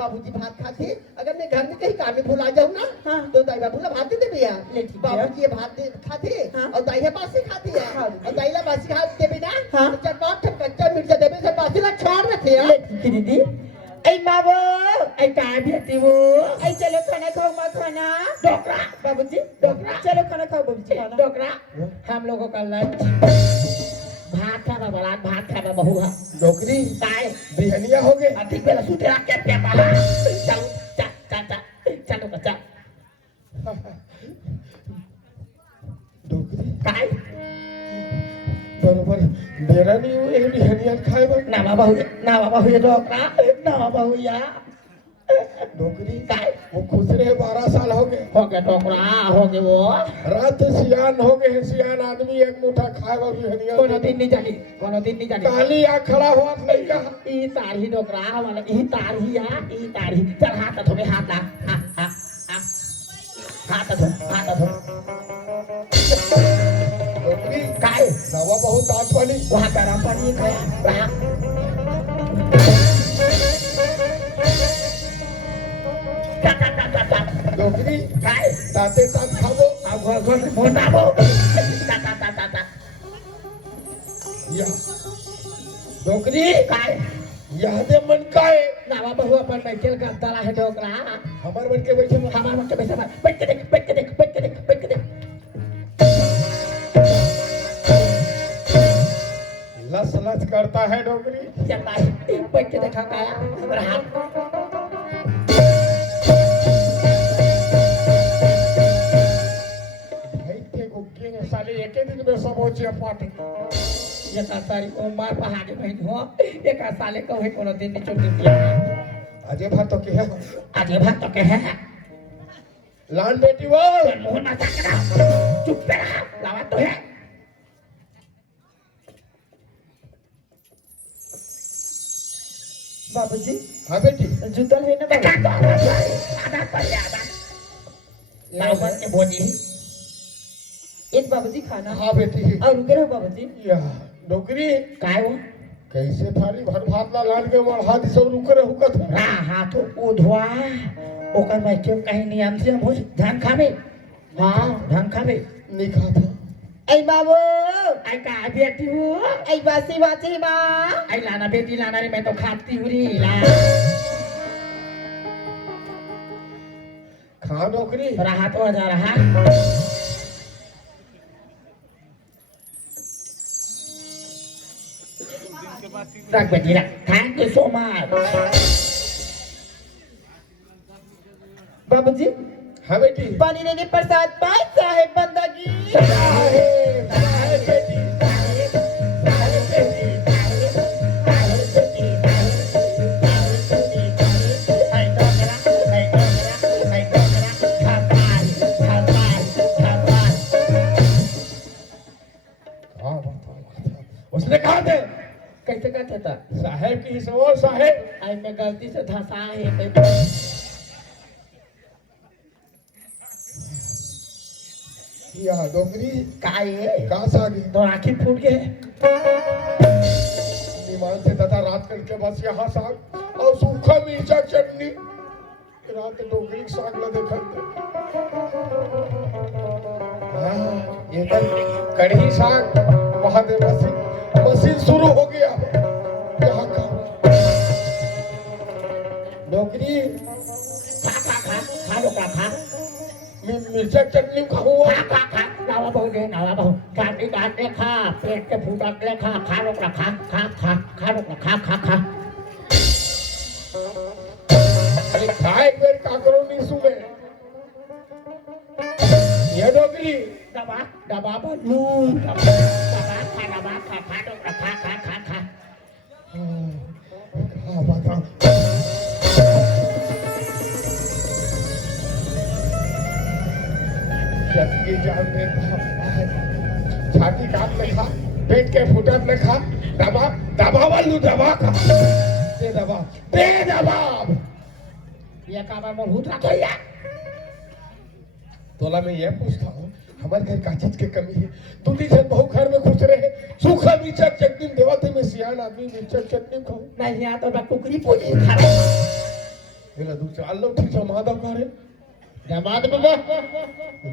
बाबूजी भात खाते अगर मैं घर में कहीं काम में भुला जाऊँ ना हाँ। तो दाई बाबूला भात देते भैया ले ठीक है। बाबूजी ये भात खाते हाँ। और दाई है बासी खाती है हाँ। और दाईला बासी खाते देवे ना हाँ। तो चार पांच ठन कच्चा मिर्चा देवे से बासी ला छोड़ रखे ले ठीक है दीदी ऐ मावो ऐ का बेटी वो ऐ चलो खाना खाओ मत खाना डोकरा बाबूजी डोकरा। चलो खाना खाओ बाबूजी खाना डोकरा हम लोगों का लंच भात खाना बरात भात खाना बहु है डोकरी काय बिहनिया हो गए अधिक बेला सुते रख के पे पाला चलो चा चा चा चलो का चा डोकरी काय बरोबर मेरा नहीं हुए है बिहनिया खाए बा ना बाबा हुए डोकरा ना बाबा हुआ डोकरी काय वो खुश रहे 12 साल हो गए हो गया डोकरा हो गए वो रात सियान हो गए हैं, सियान आदमी एक मुठा खाए बा बिहनिया कोनो दिन नहीं जानी कोनो दिन नहीं जानी काली आ खड़ा हुआ नहीं का ई तारही डोकरा वाला ई तारही या ई तारही चल हाथ धो में हाथ ला हाथ धो डोकरी काय दवा बहुत दांत वाली वहाँ गरम पानी खाया रहा डोकरी काय ताते तात खाबो अब घर मोटा बो या डोकरी काय यादे मन काय नावा बहु अपन बैठल का तला है डोकरा हमार बन के बैठे बा। हमार मत पैसा बैठ के देख बैठ के देख बैठ के देख बैठ के देख लस लस करता है डोकरी चलता है बैठ के देखा काया हमारा हाथ भाई ते को के साले एक दिन में सब हो जे पाटे ये तारी उमर पहाड़ी में हो एक साले को है कोनो दिन नहीं छुट्टी किया अजय भात तो के है आज ये बात तो के है लान बेटी वो मुंह ना चकरा चुप पे रहा लावा तो है बाबूजी हाँ बेटी जुतल है ना क्या बाबू तो आधा पर ले आधा लावन के बोली एक बाबूजी खाना हाँ बेटी और रुके रहो बाबूजी या डोकरी काय वो कैसे थारी भर भात ला लान के मर हाथ सब रुक रहे हुकत है रा हाथ उधवा ओकर में क्यों कहीं नियम से हो धान खावे हाँ धान खावे नहीं खाता ऐ बाबू आई का बेटी वो ऐ बासी बाची बा आई लाना बेटी लाना रे मैं तो खाती हूँ री ला खा डोकरी राहत हो जा रहा रख बेटी रख थैंक यू सो मच बाबूजी हाँ बेटी पानी देने प्रसाद पाए साहेब बंदगी साहेब साहेब बेटी साहेब साहेब बेटी हाँ उसने कहा थे कैसे कहते था साहेब की सवाल साहेब आई मैं गलती से धंसा है या डोकरी का ये कहाँ से आ गई तो आँखें फूट गए निमान से तथा रात करके बस यहाँ साग और सूखा मिर्चा चटनी रात डोकरी के साग ला देखा हाँ, ये तो कढ़ी साग महादेव मशीन मशीन शुरू हो गया यहाँ का डोकरी खा लो खा मिर्चा चटनी खाऊंगा खा नावा बहु दे नावा बहु काटी काट ले खा पेट के फूटा ले खा लो खा लो खा अरे खाए एक बार का करो नहीं सुने ये डोकरी दबा दबा बलू दबा खा लो खा हाँ बता चटनी जान दे छाती काट ले खा पेट के फुटत ले खा दबा दबा वालू दबा खा दे दबा ये काम में भूत रखो यार तोला मैं ये पूछता हूँ हमारे घर का चीज की कमी है तू दिन बहु घर में खुश रहे सूखा मिर्चा चटनी देवा थे मैं सियान आदमी मिर्चा चटनी खाऊं नहीं यहाँ तो मैं कुकरी पूजी खा एला दू चार लो ठीक जमा दो करे जमा दे बाबा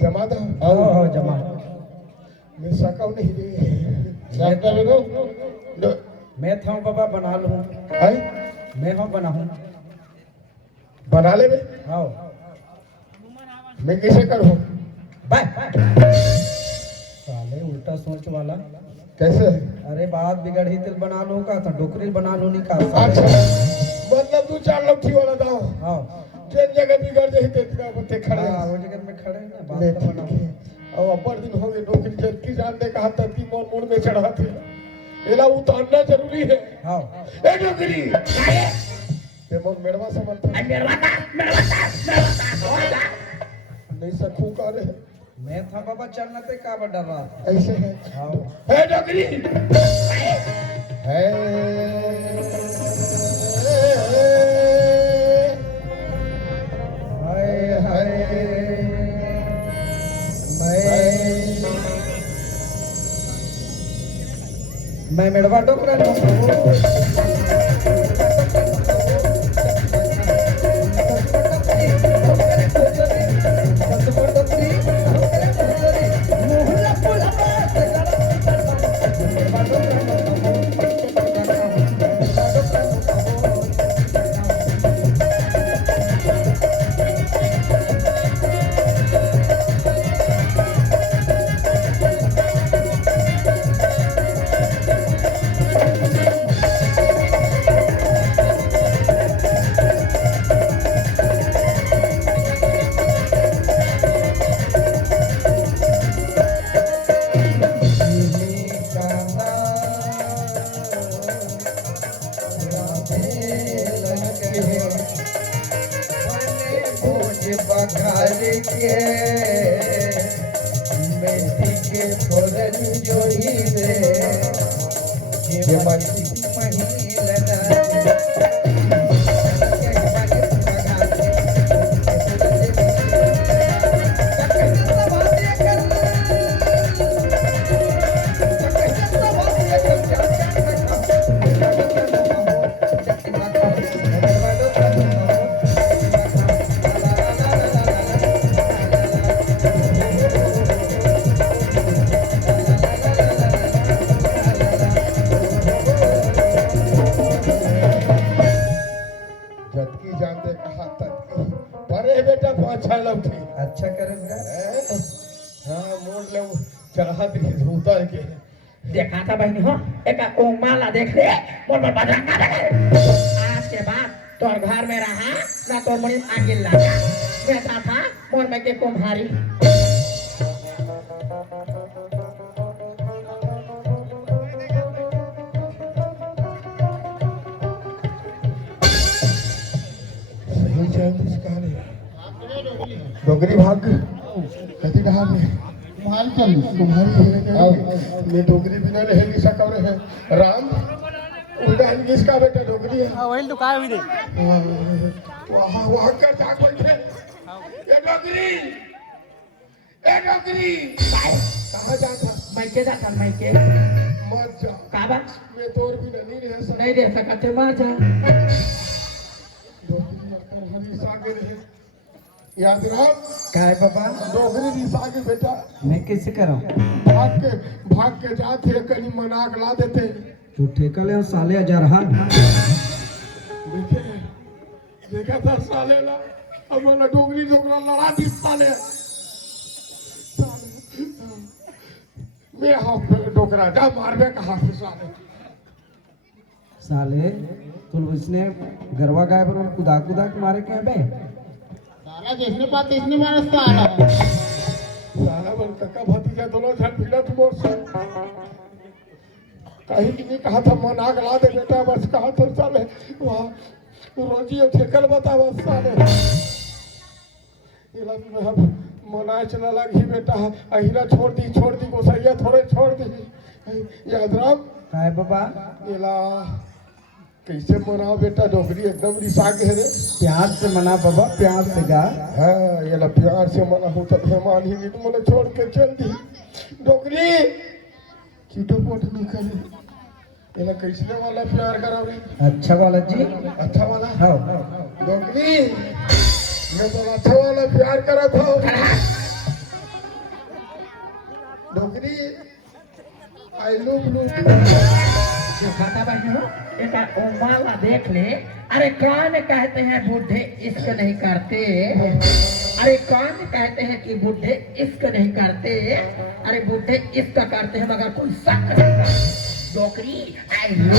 जमा दो आओ जमा मैं सकाऊ नहीं रे सब कर दो मैं था बाबा बना लूं है मैं हूं बना हूं बना ले बे आओ मैं कैसे करूं बाय साले उल्टा सोच वाला कैसे अरे बात बिगड़ी दिल बना लो का तो डोकरी बना लो नहीं का अच्छा मतलब दू चार लोग ठीक वाला दाओ आओ ट्रेन जगह बिगड़ जाए तो बते खड़े हाँ वो जगह में खड़े हैं ना ले बात तो ठीक बना है अब अब्बर दिन हो गए नौकरी जबकि जानते कहा तभी मोड़ में चढ़ा थे एला उतारना जरूरी है आओ ए नौकरी ते मोर मेड़वा समझ नहीं सकूं का रे मैं था बाबा चलना ते का बड़ा डर रहा था ऐसे है आओ ए नौकरी है हाय हाय मैं मेड़वा डोकरा बघार के मेथी के फोरन जोही रे ये मस्ती महिला जबकि जानते कहा तत्की परे बेटा अच्छा लगती अच्छा करेगा हाँ मोड़ ले चढ़ा दी उतर के देखा था बहनी हो एक कोमाला देख ले मोर पर बदला आज के बाद तोर घर में रहा ना तोर मनी आगे लगा बेटा था मोर में के कुम्हारी सही जान इसका रे डोगरी भाग कति कहा रे तुम्हारी मैं डोगरी बिना रह नहीं सका रहे राम उनका किसका बेटा डोगरी है हाँ वही तो काय हुई रे वहाँ वहाँ कर जाग बैठे ये डोगरी कहाँ जाता मैके जाता मैके मत जा काबा मैं तोर बिना नहीं रह सकता नहीं रह सकते मर जा डोगरी हरी सागे रहे याद रख क्या है पापा डोगरी भी सागे बेटा मैं कैसे करूं भाग के जाते कहीं मनाक ला देते तू ठेका ले साले हजार हाथ देखे देखा था साले ला अब वाला डोगरी डोगरा लड़ा दी साले मैं हाफ डोगरा जा मारने का हाफ साले साले तू उसने गरवा गाय पर कुदा कुदा के मारे क्या बे साला जिसने बात इसने मारा साला साला बन कक्का भतीजा दोनों झट भिड़त मोर से कहीं की नहीं कहा था मन आग ला दे बेटा बस कहा था साले वहाँ रोजी और ठेकल बता बस साले ये लग में हम मनाए चला लगी बेटा अहिरा छोड़ दी गोसैया थोड़े छोड़ दी याद राम काय बाबा येला कैसे मनाओ बेटा डोगरी एकदम रिसाग है रे प्यार से मना बाबा प्यार से गा हाँ येला प्यार से मना हूँ तो मेहमान ही नहीं मैंने छोड़ के चल दी डोगरी चीटो पोट नहीं करे इन्हें कैसे वाला प्यार करावी अच्छा वाला जी अच्छा वाला हाँ डोगरी मैं तो अच्छा वाला प्यार करा था डोगरी आई लव यू खाता बहनों एक उम्माला देख ले। अरे कौन कहते हैं बूढ़े इश्क नहीं करते। अरे कौन कहते हैं कि बूढ़े इश्क नहीं करते। अरे बूढ़े इश्क करते हैं मगर कोई शक नहीं। डोकरी आई लव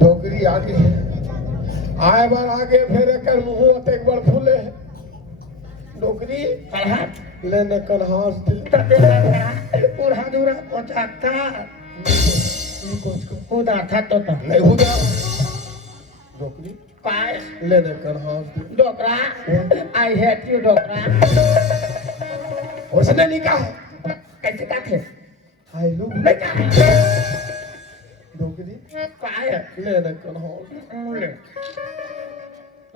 डोगरी आगे आए बार आगे फिर कर मुंह एक बार फूले डोगरी लेने कर हाथ दे पूरा दूरा पहुंचाता ये कुछ को उदा था तो नहीं हुआ डोगरी पाए लेने कर हाथ दे डोकरा आई हेट यू डोकरा। उसने नहीं कहा कैसे कहते आई लव नहीं कहा डोगरी पाए लेने कर हाथ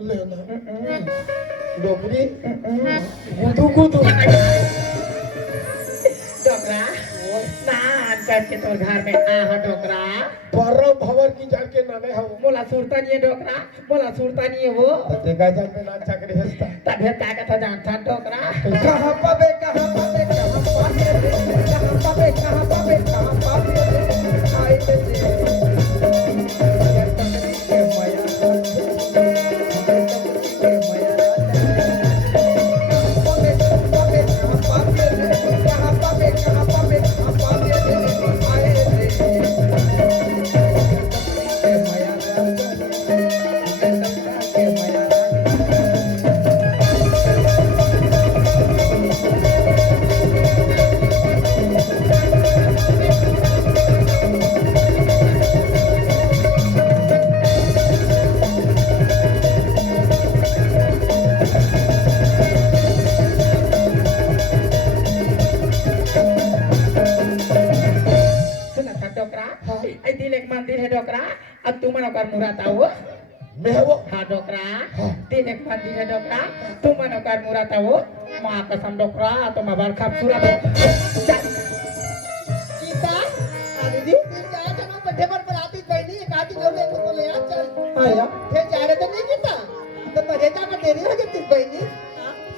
लेना डोगरी गुदू गुदू डोकरा नान करके तो घर में आहा डोकरा परम भवर की जाके नाने हम बोला सुरता नहीं है डोकरा बोला सुरता नहीं है वो देखा जान पे नाचा करे हंसता तभी क्या कहता जानता डोकरा कहाँ पावे कहाँ पावे कहाँ पावे कहाँ पावे कहाँ पावे कहाँ पावे आए थे मंदिर है डोकरा अब तुम मनोकर मुराद आओ मैं वो हाँ डोकरा तीन एक मंदिर है डोकरा तुम मनोकर मुराद आओ माँ कसम डोकरा तुम अबार खूबसूरत गीता दीदी फिर जाए तो ना बर्थडे पर बुलाती बहनी एक आधी जो ले तो ले आ चल आया फिर जा रहे तो नहीं गीता तो बर्थडे का देरी हो जाती बहनी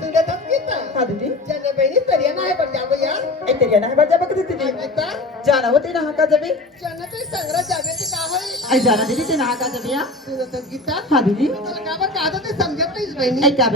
सुनते तब गीता हाँ दीदी जाने बहनी तरिया ना है बन जाओ यार ए तेरी ना बजा बक दीदी गीता जाना होती ना का जबी जाने तो संग्रह जावे तो कहा है आई जाना दीदी ते ना का जबिया सुनते गीता हाँ दीदी तो कहावत कहा तो समझत नहीं बहनी आई का